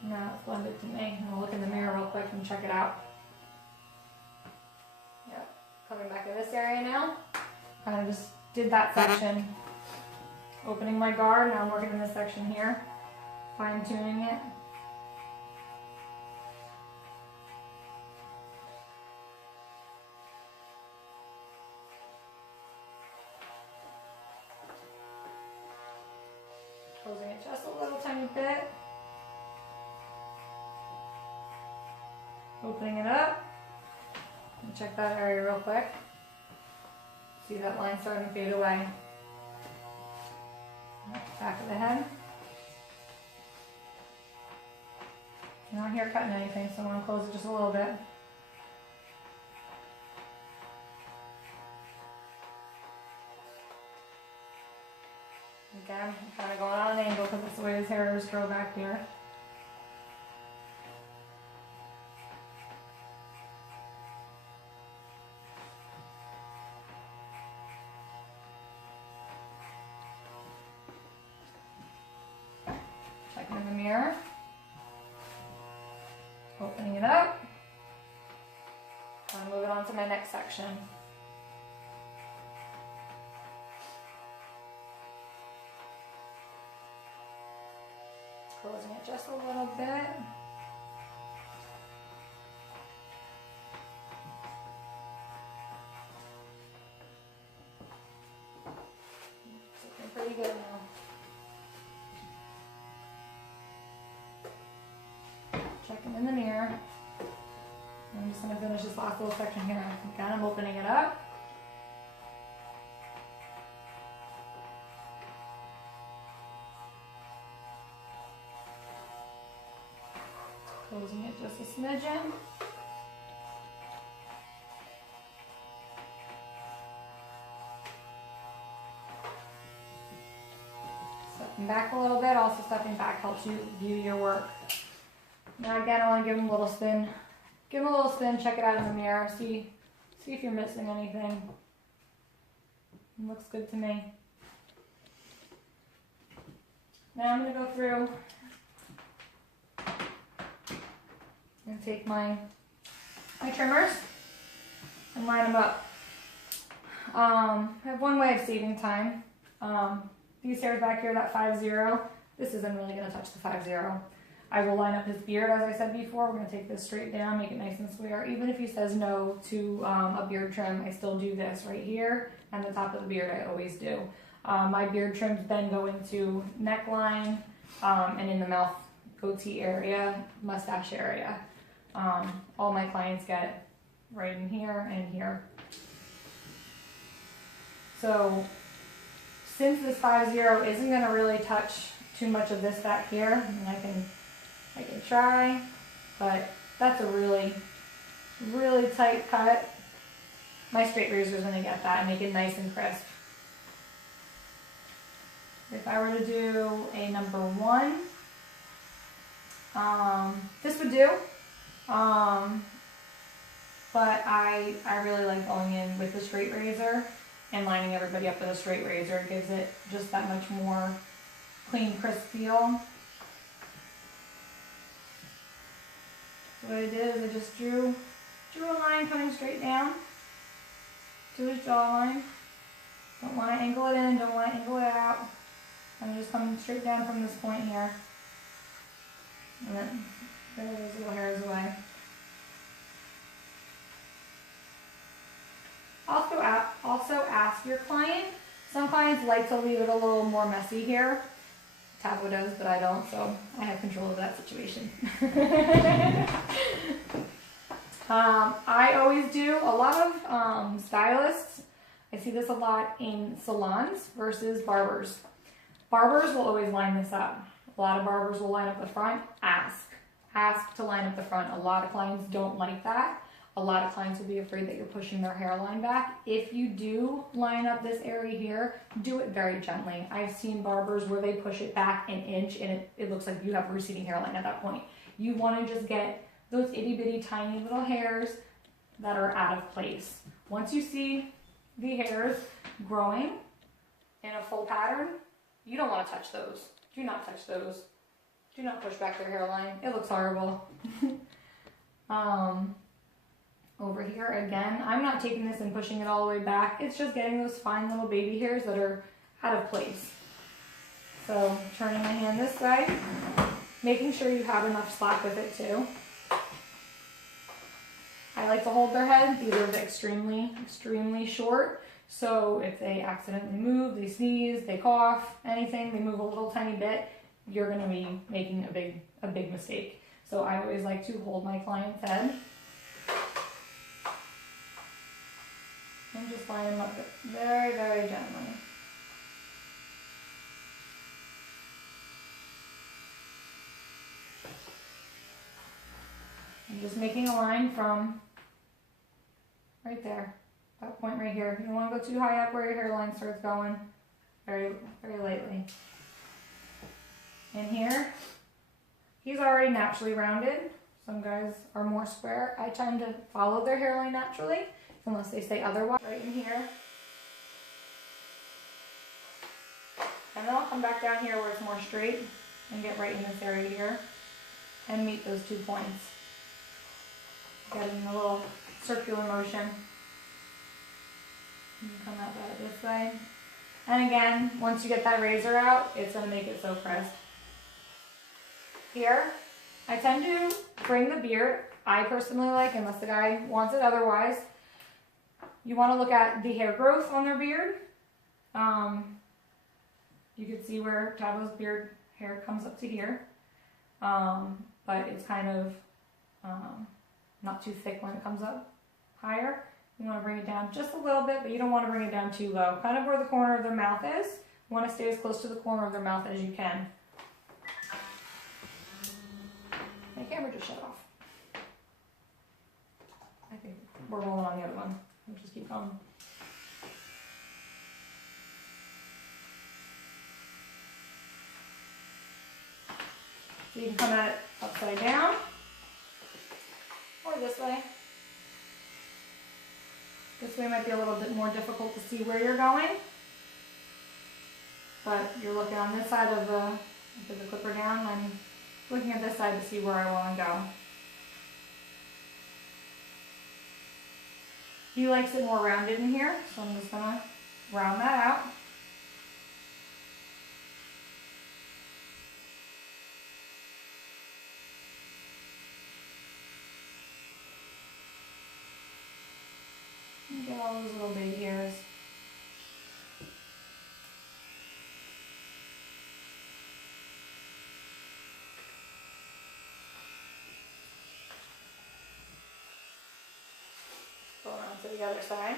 Now it's blended to me. I'll look in the mirror real quick and check it out. Yep, coming back to this area now. Kind of just did that section. Opening my guard, now I'm working in this section here. Fine tuning it. Closing it just a little tiny bit. Opening it up. And check that area real quick. See that line starting to fade away. Back of the head. Not here cutting anything, so I'm going to close it just a little bit. Again, I'm kind of going on an angle because that's the way his hairs grow back here. Checking in the mirror. Opening it up. I'm moving on to my next section. Closing it just a little bit. It's looking pretty good now. Checking in the mirror. I'm just going to finish this last little section here. Again, I'm opening it up. Closing it just a smidgen. Stepping back a little bit. Also stepping back helps you view your work. Now again, I want to give them a little spin. Give them a little spin, check it out in the mirror, see if you're missing anything. It looks good to me. Now I'm going to go through and take my trimmers and line them up. I have one way of saving time. These hairs back here, that 5-0, this isn't really going to touch the 5-0. I will line up his beard, as I said before. We're going to take this straight down, make it nice and square. Even if he says no to a beard trim, I still do this right here, and the top of the beard I always do. My beard trims then go into neckline and in the mouth goatee area, mustache area. All my clients get right in here and here. So since this 5-0 isn't going to really touch too much of this back here, and I can try, but that's a really, really tight cut. My straight razor is going to get that and make it nice and crisp. If I were to do a number 1, this would do, but I really like going in with the straight razor and lining everybody up with a straight razor. It gives it just that much more clean, crisp feel. So what I did is I just drew a line coming straight down to his jawline. Don't want to angle it in, don't want to angle it out. I'm just coming straight down from this point here. And then there those little hairs away. Also ask your client. Some clients like to leave it a little more messy here. Tabo does, but I don't, so I have control of that situation. I always do. A lot of stylists, I see this a lot in salons versus barbers. Barbers will always line this up. A lot of barbers will line up the front. Ask to line up the front. A lot of clients don't like that. A lot of clients will be afraid that you're pushing their hairline back. If you do line up this area here, do it very gently. I've seen barbers where they push it back an inch and it looks like you have a receding hairline at that point. You want to just get those itty bitty tiny little hairs that are out of place. Once you see the hairs growing in a full pattern, you don't want to touch those. Do not touch those. Do not push back their hairline. It looks horrible. Over here again, I'm not taking this and pushing it all the way back. It's just getting those fine little baby hairs that are out of place. So turning my hand this way, making sure you have enough slack with it too. I like to hold their head. These are extremely short. So if they accidentally move, they sneeze, they cough, anything, they move a little tiny bit, you're going to be making a big mistake. So I always like to hold my client's head and just line them up very, very gently. I'm just making a line from right there, that point right here. You don't want to go too high up where your hairline starts going. Very, very lightly. In here, he's already naturally rounded. Some guys are more square. I tend to follow their hairline naturally, unless they say otherwise. Right in here. And then I'll come back down here where it's more straight and get right in this area here and meet those 2 points. Getting a little circular motion. And come out that this way. And again, once you get that razor out, it's going to make it so crisp. Here, I tend to bring the beard. I personally like, unless the guy wants it otherwise. You want to look at the hair growth on their beard. You can see where Tabo's beard hair comes up to here. But it's kind of not too thick when it comes up higher. You want to bring it down just a little bit, but you don't want to bring it down too low. Kind of where the corner of their mouth is. You want to stay as close to the corner of their mouth as you can. My camera just shut off. I think we're rolling on the other one. We'll just keep going. So you can come at it upside down or this way. This way might be a little bit more difficult to see where you're going, but you're looking on this side of the, put the clipper down, I'm looking at this side to see where I want to go. He likes it more rounded in here, so I'm just going to round that out. And get all those little baby hairs. Go around to the other side.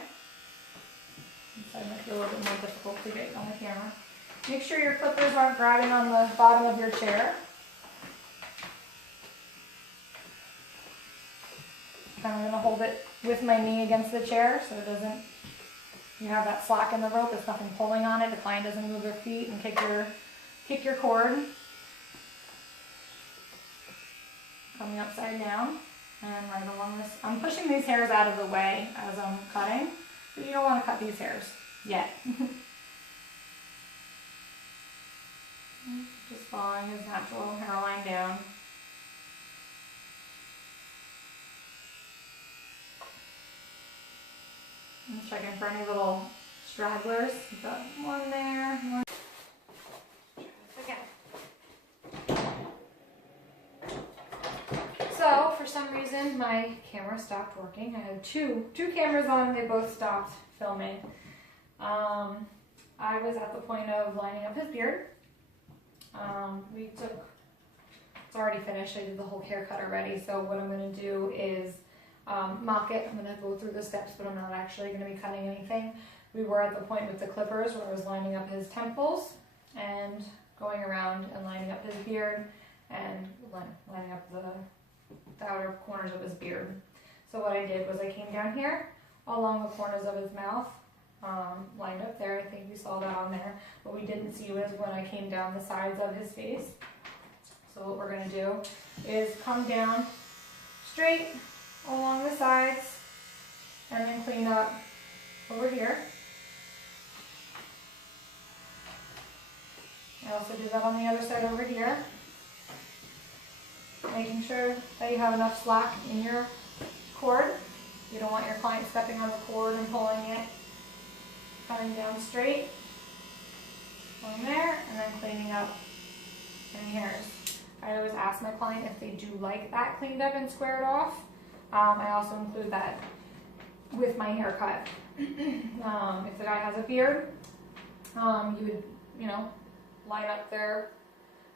This side might be a little bit more difficult to get on the camera. Make sure your clippers aren't grabbing on the bottom of your chair. I'm going to hold it with my knee against the chair so it doesn't, you have that slack in the rope, there's nothing pulling on it, the client doesn't move their feet and kick your cord. Coming upside down and right along this, I'm pushing these hairs out of the way as I'm cutting, but you don't want to cut these hairs yet. Just following his natural hairline down. I'm checking for any little stragglers. We've got one there. One. some reason my camera stopped working. I had two cameras on and they both stopped filming. I was at the point of lining up his beard. It's already finished. I did the whole haircut already. So what I'm going to do is mock it. I'm going to go through the steps, but I'm not actually going to be cutting anything. We were at the point with the clippers where I was lining up his temples and going around and lining up his beard and lining up the outer corners of his beard. So what I did was I came down here along the corners of his mouth, lined up there. I think you saw that on there. What we didn't see was when I came down the sides of his face. So what we're going to do is come down straight along the sides and then clean up over here. I also did that on the other side over here. Making sure that you have enough slack in your cord. You don't want your client stepping on the cord and pulling it. Coming down straight, going there, and then cleaning up any hairs. I always ask my client if they do like that cleaned up and squared off. I also include that with my haircut. If the guy has a beard, you would, line up their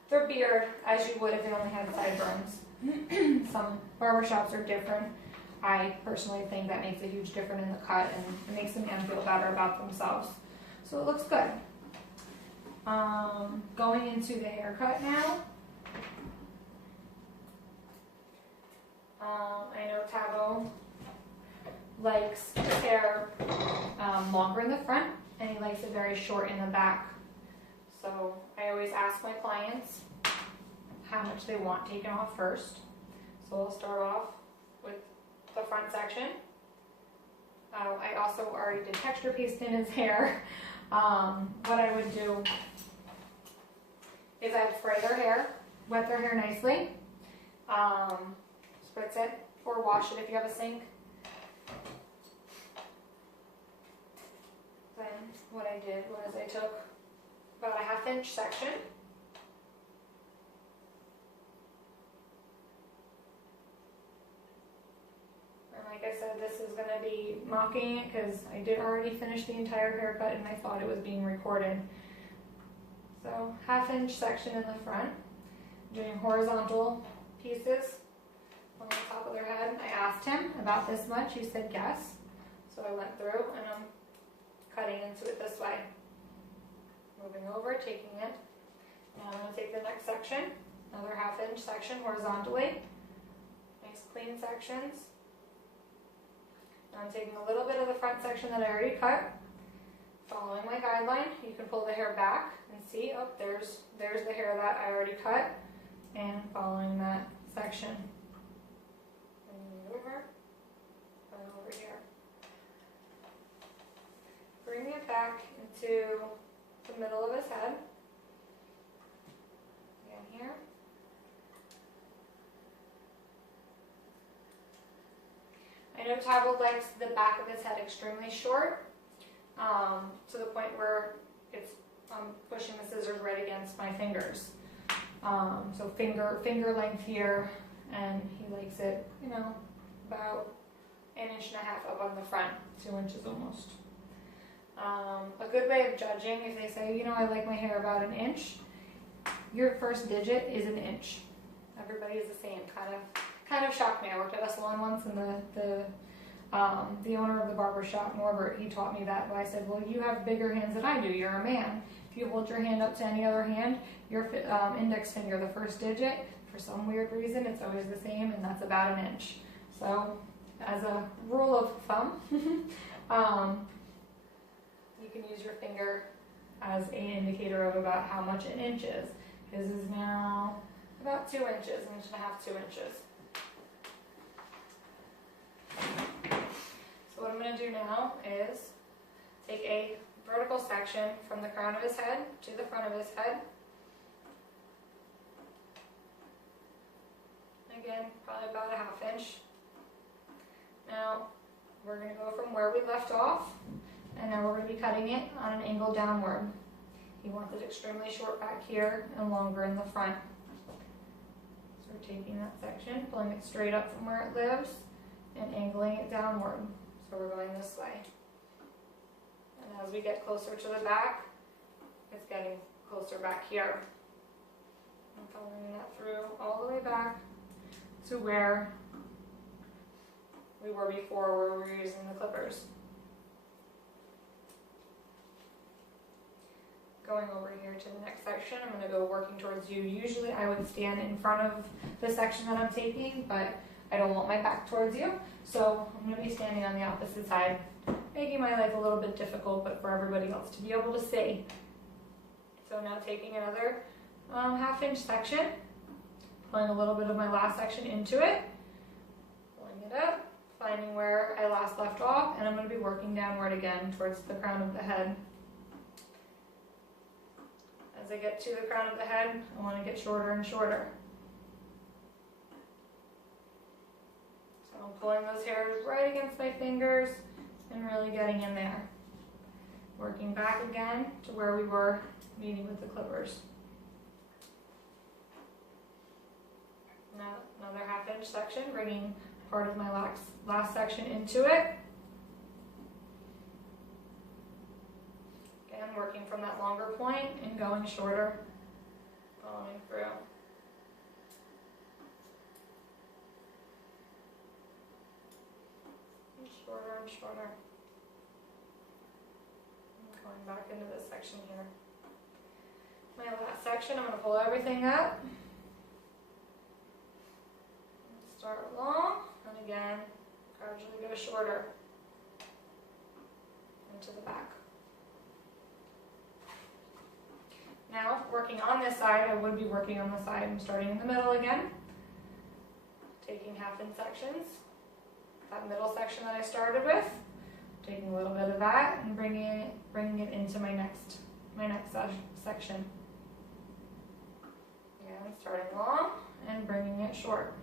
beard as you would if they only had sideburns. Some barbershops are different. I personally think that makes a huge difference in the cut and it makes the man feel better about themselves. So it looks good. Going into the haircut now. I know Tavo likes his hair longer in the front and he likes it very short in the back. So I always ask my clients how much they want taken off first. So we'll start off with the front section. I also already did texture paste in his hair. What I would do is I'd spray their hair, wet their hair nicely, spritz it or wash it if you have a sink. Then what I did was I took about a 1/2 inch section and like I said, this is going to be mocking it because I did already finish the entire haircut and I thought it was being recorded. So 1/2 inch section in the front, doing horizontal pieces on the top of their head. I asked him about this much, he said yes. So I went through and I'm cutting into it this way. Moving over, taking it. Now I'm going to take the next section, another 1/2 inch section horizontally. Nice clean sections. Now I'm taking a little bit of the front section that I already cut. Following my guideline, you can pull the hair back and see, oh, there's the hair that I already cut. And following that section. Bring it over, and over here. Bring it back into the middle of his head. Again here. I know Tavo likes the back of his head extremely short, to the point where I'm pushing the scissors right against my fingers. So finger length here, and he likes it, about 1.5 inches up on the front, 2 inches almost. A good way of judging, if they say, I like my hair about 1 inch, your first digit is 1 inch. Everybody is the same. Kind of shocked me. I worked at a salon once, and the owner of the barber shop, Norbert, he taught me that. But I said, well, you have bigger hands than I do. You're a man. If you hold your hand up to any other hand, your index finger, the first digit, for some weird reason, it's always the same, and that's about 1 inch. So, as a rule of thumb, you can use your finger as an indicator of about how much 1 inch is. His is now about 2 inches, 1.5 inches, 2 inches. So what I'm going to do now is take a vertical section from the crown of his head to the front of his head. Again, probably about 1/2 inch. Now we're going to go from where we left off, and now we're going to be cutting it on an angle downward. He wants it extremely short back here and longer in the front. So we're taking that section, pulling it straight up from where it lives, and angling it downward. So we're going this way. And as we get closer to the back, it's getting closer back here. I'm following that through all the way back to where we were before, where we were using the clippers. Going over here to the next section, I'm going to go working towards you. Usually I would stand in front of the section that I'm taking, but I don't want my back towards you, so I'm going to be standing on the opposite side, making my life a little bit difficult, but for everybody else to be able to see. So now taking another half-inch section, pulling a little bit of my last section into it, pulling it up, finding where I last left off, and I'm going to be working downward again towards the crown of the head. As I get to the crown of the head, I want to get shorter and shorter. So I'm pulling those hairs right against my fingers and really getting in there. Working back again to where we were meeting with the clippers. Now another half-inch section, bringing part of my last section into it. Again, working from that longer point and going shorter, following through. And shorter and shorter. And going back into this section here. My last section, I'm going to pull everything up. Start long, and again, gradually go shorter into the back. Now, working on this side, I would be working on the side. I'm starting in the middle again, taking half-inch sections. That middle section that I started with, taking a little bit of that and bringing it into my next section. Again, starting long and bringing it short.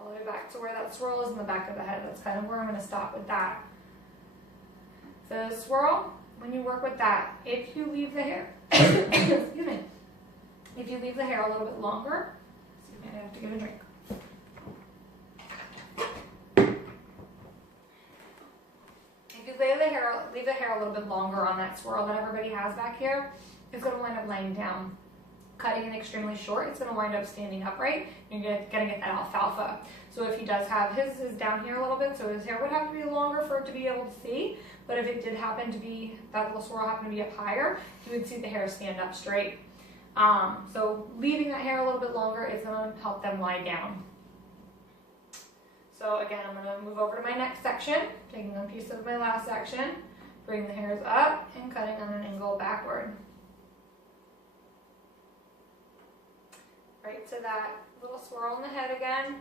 All the way back to where that swirl is in the back of the head. That's kind of where I'm going to stop with that. The swirl, when you work with that, if you leave the hair, excuse me, if you leave the hair a little bit longer, excuse me, I have to get a drink. If you leave the hair a little bit longer on that swirl that everybody has back here, it's going to wind up laying down. Cutting it extremely short, it's going to wind up standing upright. You're going to get that alfalfa. So if he does have, his is down here a little bit, so his hair would have to be longer for it to be able to see. But if it did happen to be, that little swirl happened to be up higher, you would see the hair stand up straight. So leaving that hair a little bit longer is going to help them lie down. So again, I'm going to move over to my next section, taking a piece of my last section, bring the hairs up and cutting on an angle backward. Right to that little swirl in the head again.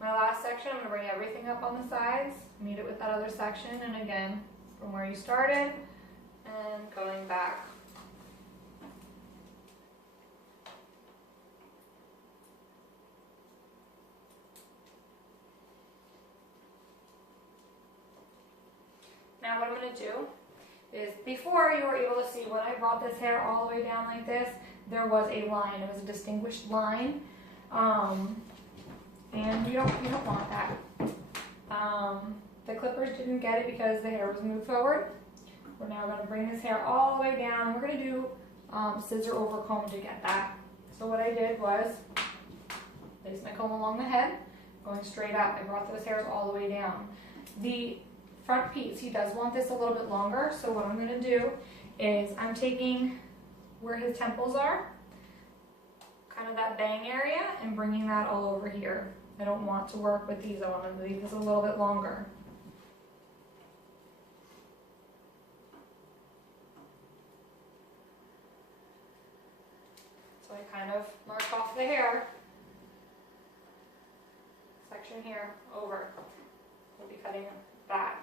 My last section, I'm going to bring everything up on the sides, meet it with that other section, and again, from where you started, and going back. Now what I'm going to do is, before you were able to see when I brought this hair all the way down like this, there was a line. It was a distinguished line, and you don't want that. The clippers didn't get it because the hair was moved forward. We're now going to bring this hair all the way down. We're going to do scissor over comb to get that. So what I did was place my comb along the head, going straight up. I brought those hairs all the way down. The front piece, he does want this a little bit longer, so what I'm going to do is I'm taking where his temples are, kind of that bang area, and bringing that all over here. I don't want to work with these. I want to leave this a little bit longer. So I kind of mark off the hair section here over. We'll be cutting that.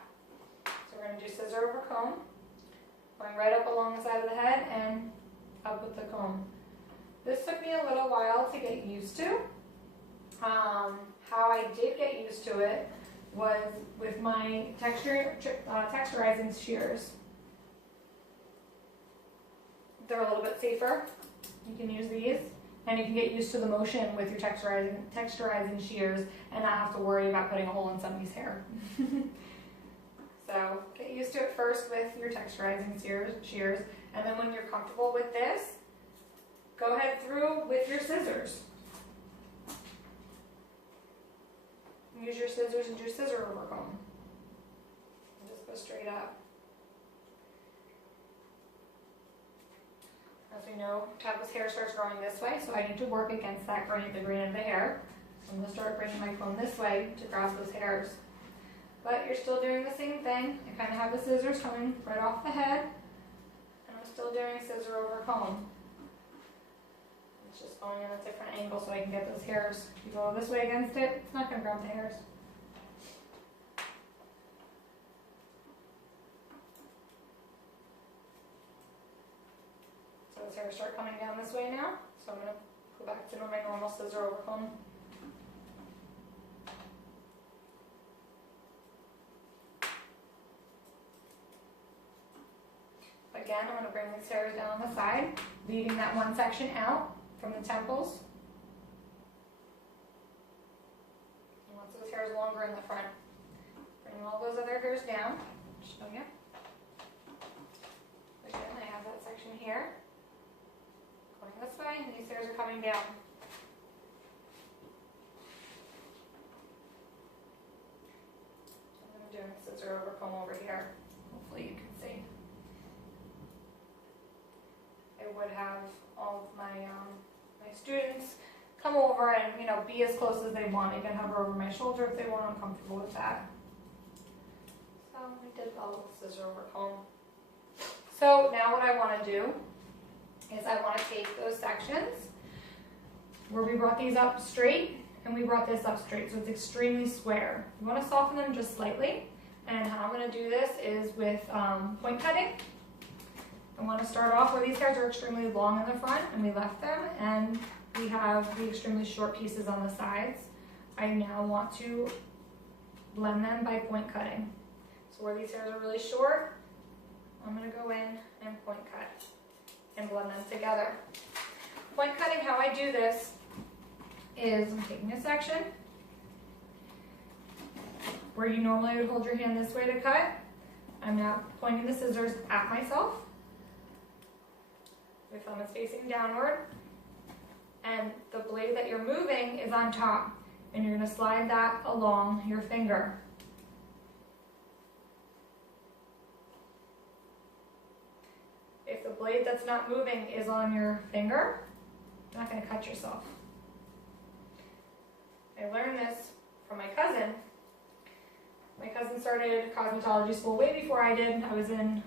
So we're going to do scissor over comb, going right up along the side of the head and up with the comb. This took me a little while to get used to. How I did get used to it was with my texturizing shears. They're a little bit safer. You can use these, and you can get used to the motion with your texturizing shears and not have to worry about putting a hole in somebody's hair. So get used to it first with your texturizing shears, and then when you're comfortable with this, go ahead through with your scissors. Use your scissors and your scissor over comb. And just go straight up. As we know, Tabitha's hair starts growing this way, so I need to work against that grain, the grain of the hair. So I'm going to start bringing my comb this way to grab those hairs. But you're still doing the same thing. I kind of have the scissors coming right off the head, and I'm still doing scissor over comb. It's just going in a different angle so I can get those hairs. If you go this way against it, it's not going to grab the hairs. So those hairs start coming down this way now. So I'm going to go back to my normal scissor over comb. Again, I'm going to bring these hairs down on the side, leaving that one section out from the temples. And once those hairs longer in the front, bring all those other hairs down. Show you. Again, I have that section here, going this way, and these hairs are coming down. I'm doing a scissor over comb over here. Hopefully you can see. I would have all of my students come over and be as close as they want. They can hover over my shoulder if they want. I'm comfortable with that. So I did follow the scissor over comb. So now what I want to do is I want to take those sections where we brought these up straight and we brought this up straight, so it's extremely square. You want to soften them just slightly, and how I'm going to do this is with point cutting. I want to start off where these hairs are extremely long in the front and we left them, and we have the extremely short pieces on the sides. I now want to blend them by point cutting. So where these hairs are really short, I'm going to go in and point cut and blend them together. Point cutting, how I do this is I'm taking a section where you normally would hold your hand this way to cut. I'm now pointing the scissors at myself. Your thumb is facing downward, and the blade that you're moving is on top, and you're going to slide that along your finger. If the blade that's not moving is on your finger, you're not going to cut yourself. I learned this from my cousin. My cousin started cosmetology school way before I did. I was in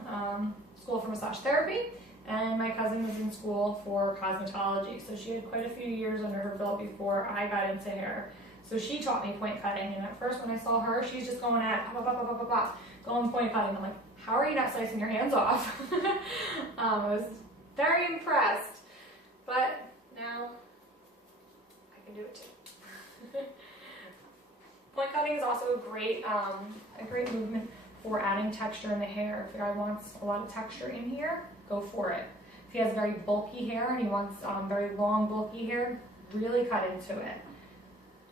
school for massage therapy, and my cousin was in school for cosmetology. So she had quite a few years under her belt before I got into hair. So she taught me point cutting, and at first when I saw her, she's just going at going point cutting. I'm like, how are you not slicing your hands off? I was very impressed, but now I can do it too. Point cutting is also a great movement for adding texture in the hair. If your guy wants a lot of texture in here, go for it. If he has very bulky hair and he wants very long bulky hair, really cut into it.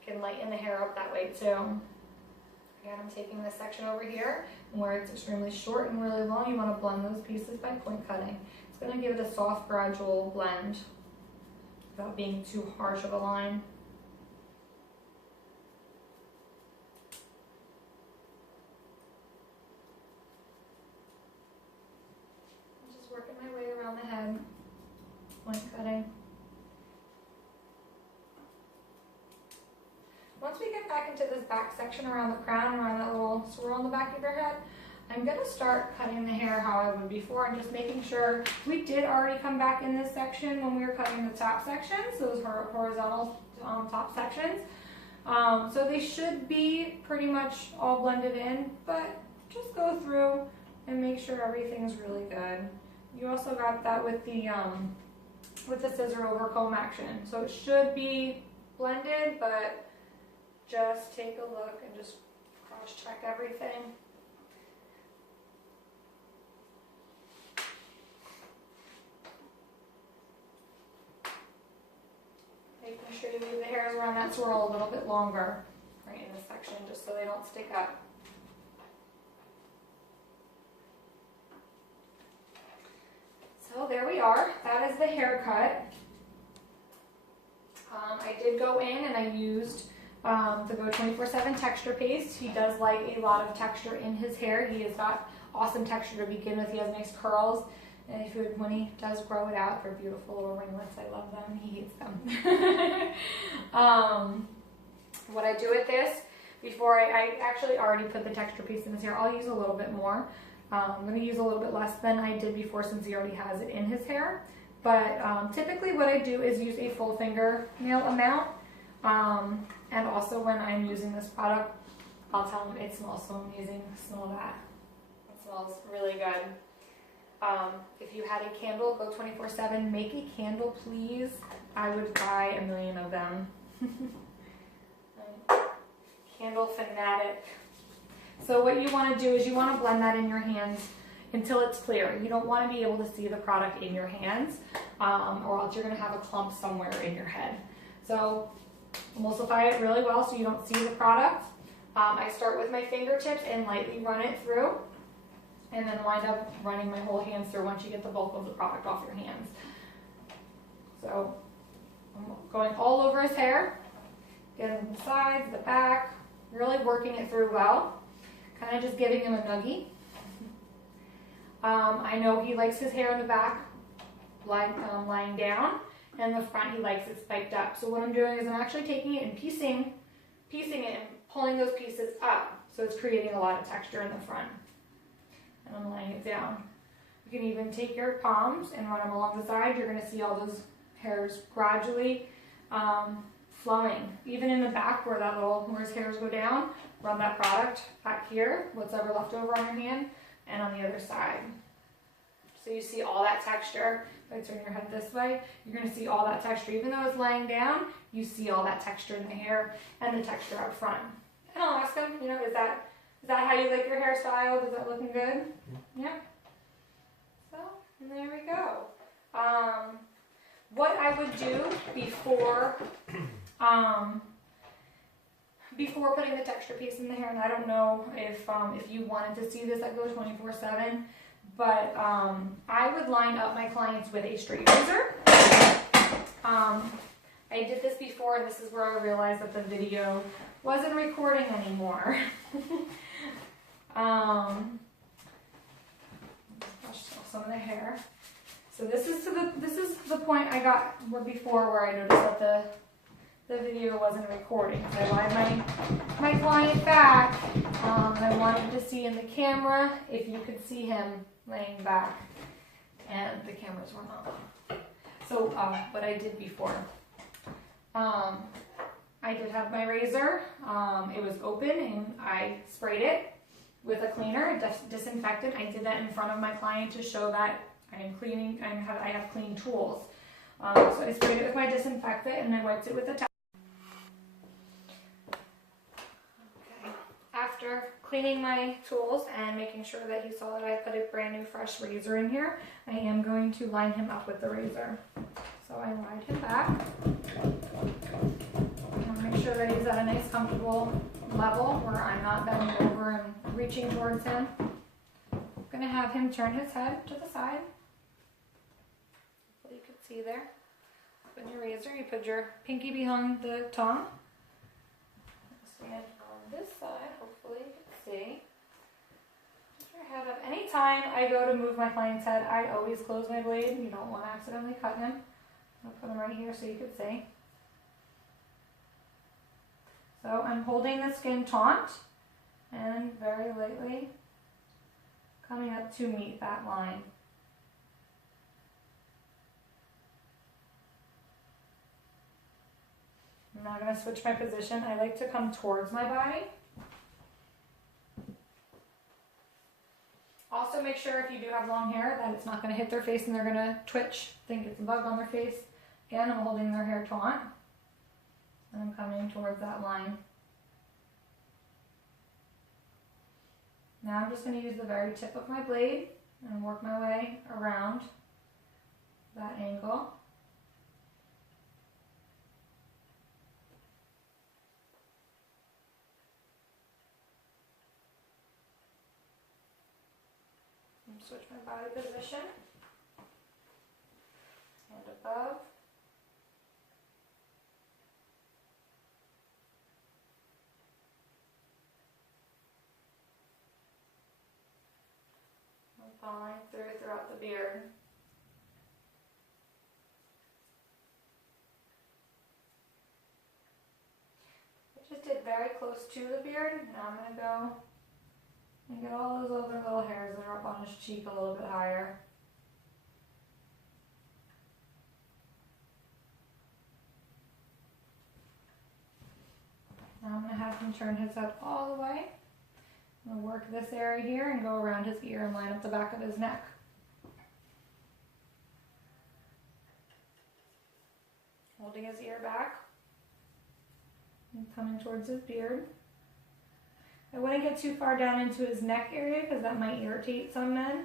Can lighten the hair up that way too. Again, I'm taking this section over here, and where it's extremely short and really long, you want to blend those pieces by point cutting. It's going to give it a soft, gradual blend without being too harsh of a line. I'm just working my way around the head, point cutting. Once we get back into this back section around the crown, around that little swirl on the back of your head, I'm going to start cutting the hair how I would before. I'm just making sure we did already come back in this section when we were cutting the top sections, those horizontal top sections. So they should be pretty much all blended in, but just go through and make sure everything's really good. You also got that with the scissor over comb action. So it should be blended, but just take a look and just cross Just check everything. Making sure you leave the hairs around that swirl a little bit longer, right in this section, just so they don't stick up. So there we are. That is the haircut. I did go in and I used the Go 24/7 texture paste. He does like a lot of texture in his hair. He has got awesome texture to begin with. He has nice curls. And when he does grow it out, they're beautiful little ringlets. I love them. He hates them. What I do with this, before I actually already put the texture paste in his hair, I'll use a little bit more. I'm going to use a little bit less than I did before since he already has it in his hair. But typically what I do is use a full fingernail amount. And also when I'm using this product, I'll tell him it smells so amazing. Smell that. It smells really good. If you had a candle, Go 24/7, make a candle, please. I would buy 1 million of them. Candle fanatic. So what you want to do is you want to blend that in your hands until it's clear. You don't want to be able to see the product in your hands, or else you're going to have a clump somewhere in your head. So emulsify it really well so you don't see the product. I start with my fingertips and lightly run it through, and then wind up running my whole hands through once you get the bulk of the product off your hands. So I'm going all over his hair, getting the sides, the back, really working it through well, kind of just giving him a nuggie. I know he likes his hair in the back lying down, and the front he likes it spiked up. So what I'm doing is I'm actually taking it and piecing it and pulling those pieces up, so it's creating a lot of texture in the front. And I'm laying it down. You can even take your palms and run them along the side. You're going to see all those hairs gradually flowing. Even in the back where his hairs go down, run that product back here, what's ever left over on your hand, and on the other side. So you see all that texture. If I turn your head this way, you're going to see all that texture. Even though it's laying down, you see all that texture in the hair and the texture up front. And I'll ask him, is that how you like your hairstyle? Is that looking good? Yeah. So, and there we go. What I would do before putting the texture piece in the hair, and I don't know if you wanted to see this at Go 24/7, but I would line up my clients with a straight razor. I did this before, and this is where I realized that the video wasn't recording anymore. Brush off some of the hair. So this is the point I got before where I noticed that the video wasn't recording. So I lied my client back. I wanted to see in the camera if you could see him laying back, and the cameras were not on. So what I did before, I did have my razor. It was open, and I sprayed it with a cleaner, disinfectant. I did that in front of my client to show that I am cleaning. I have clean tools. So I sprayed it with my disinfectant, and I wiped it with a towel. Okay. After cleaning my tools and making sure that he saw that I put a brand new fresh razor in here, I am going to line him up with the razor. So I lined him back. Make sure that he's at a nice comfortable level where I'm not bending over and reaching towards him. I'm going to have him turn his head to the side. Hopefully you can see there. Open your razor, you put your pinky behind the tongue. Stand on this side, hopefully you can see. Put your head up. Anytime I go to move my client's head, I always close my blade. You don't want to accidentally cut him. I'll put him right here so you can see. So I'm holding the skin taut and very lightly coming up to meet that line. I'm now going to switch my position. I like to come towards my body. Also make sure if you do have long hair that it's not going to hit their face and they're going to twitch, think it's a bug on their face. Again, I'm holding their hair taut. And I'm coming towards that line. Now I'm just going to use the very tip of my blade and work my way around that angle. And switch my body position. Hand above. Following throughout the beard. I just did very close to the beard. Now I'm going to go and get all those other little hairs that are up on his cheek a little bit higher. Now I'm going to have him turn his head all the way. I'm going to work this area here and go around his ear and line up the back of his neck. Holding his ear back and coming towards his beard. I wouldn't get too far down into his neck area because that might irritate some men.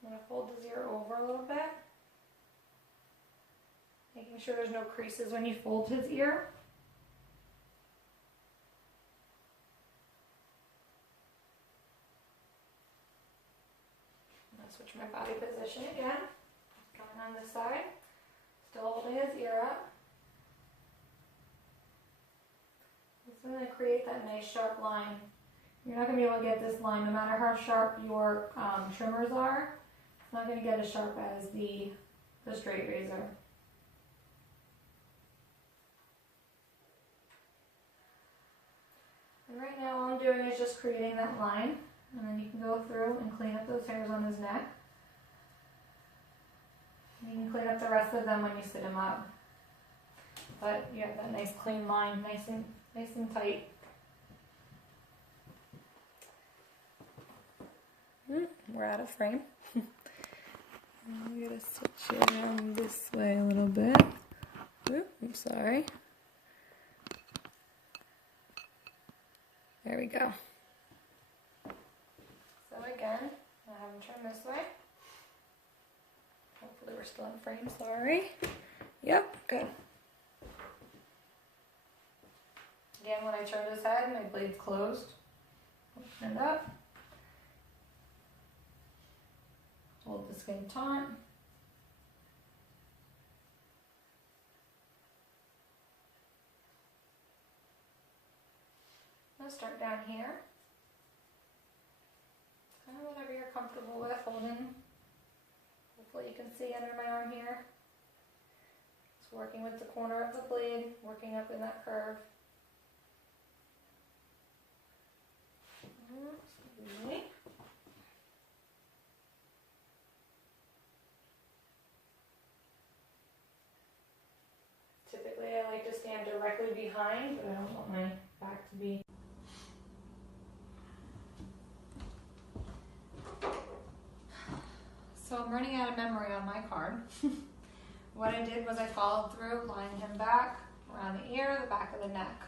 I'm going to fold his ear over a little bit, making sure there's no creases when you fold his ear. I'm going to switch my body position again, coming on this side, still holding his ear up. This is going to create that nice sharp line. You're not going to be able to get this line no matter how sharp your trimmers are. It's not going to get as sharp as the straight razor. And right now all I'm doing is just creating that line, and then you can go through and clean up those hairs on his neck. And you can clean up the rest of them when you sit him up. But you have that nice clean line, nice and tight. We're out of frame. I'm going to switch it around this way a little bit. I'm sorry. There we go. So again, I have him turn this way. Hopefully we're still in frame, sorry. Yep, good. Again, when I turn his head, my blade's closed. Open it up. Hold the skin taut. Let's start down here. Kind of whatever you're comfortable with holding. Hopefully you can see under my arm here. Just working with the corner of the blade, working up in that curve. Excuse me. Typically I like to stand directly behind, but I don't want my back to be. So I'm running out of memory on my card. What I did was I followed through, lining him back, around the ear, the back of the neck.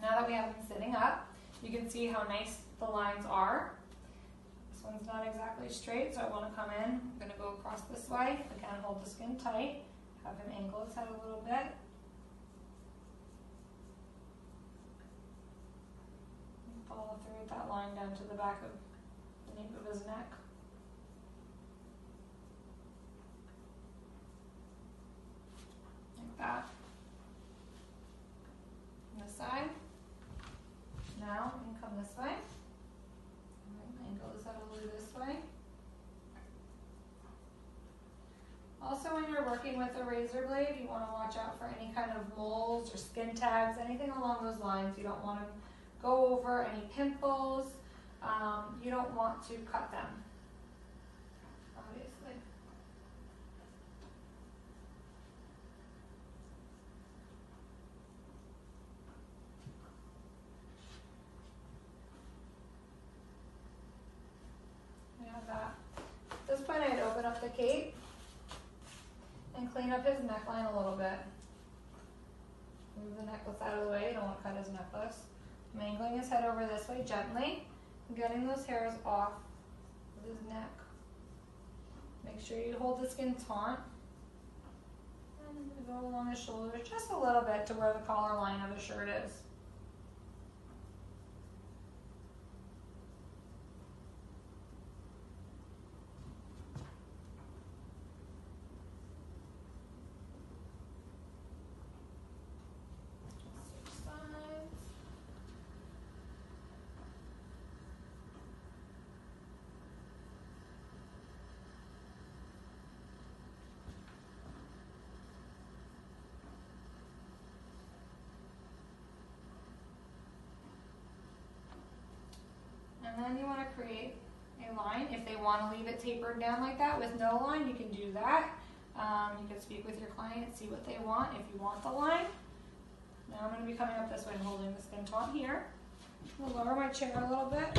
Now that we have him sitting up, you can see how nice the lines are. This one's not exactly straight, so I want to come in. I'm going to go across this way. Again, hold the skin tight. Have him angle his head a little bit. And follow through with that line down to the back of the nape of his neck. Like that. On this side. Now you can come this way. Angle his head a little this way. Also, when you're working with a razor blade, you want to watch out for any kind of moles or skin tags, anything along those lines. You don't want to go over any pimples. You don't want to cut them, obviously. the cape and clean up his neckline a little bit. Move the necklace out of the way, you don't want to cut his necklace. I'm angling his head over this way gently, getting those hairs off of his neck. Make sure you hold the skin taut. And go along his shoulders just a little bit to where the collar line of his shirt is. And then you want to create a line. If they want to leave it tapered down like that with no line, you can do that. You can speak with your client, see what they want. If you want the line, now I'm going to be coming up this way and holding the skin taut here. I'll lower my chair a little bit.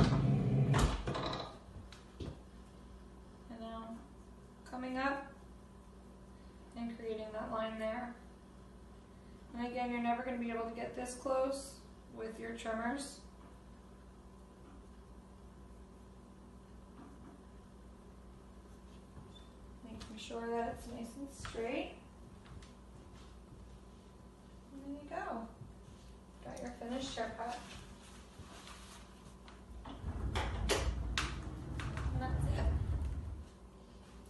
And now coming up and creating that line there. And again, you're never going to be able to get this close with your trimmers. Sure that it's nice and straight. And there you go. Got your finished haircut. And that's it.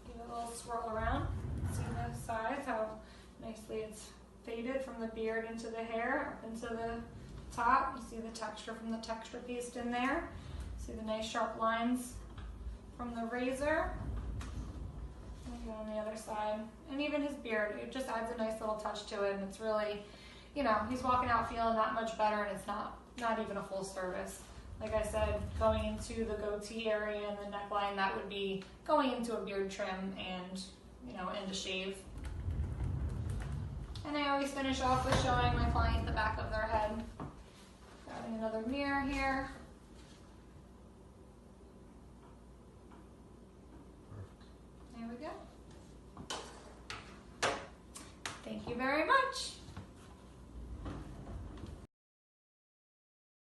Give it a little swirl around. See the sides, how nicely it's faded from the beard into the hair, up into the top. You see the texture from the texture paste in there. See the nice sharp lines from the razor. On the other side, and even his beard, it just adds a nice little touch to it, and it's really, you know, he's walking out feeling that much better, and it's not even a full service. Like I said, going into the goatee area and the neckline, that would be going into a beard trim and, you know, and a shave. And I always finish off with showing my client the back of their head. Grabbing another mirror here.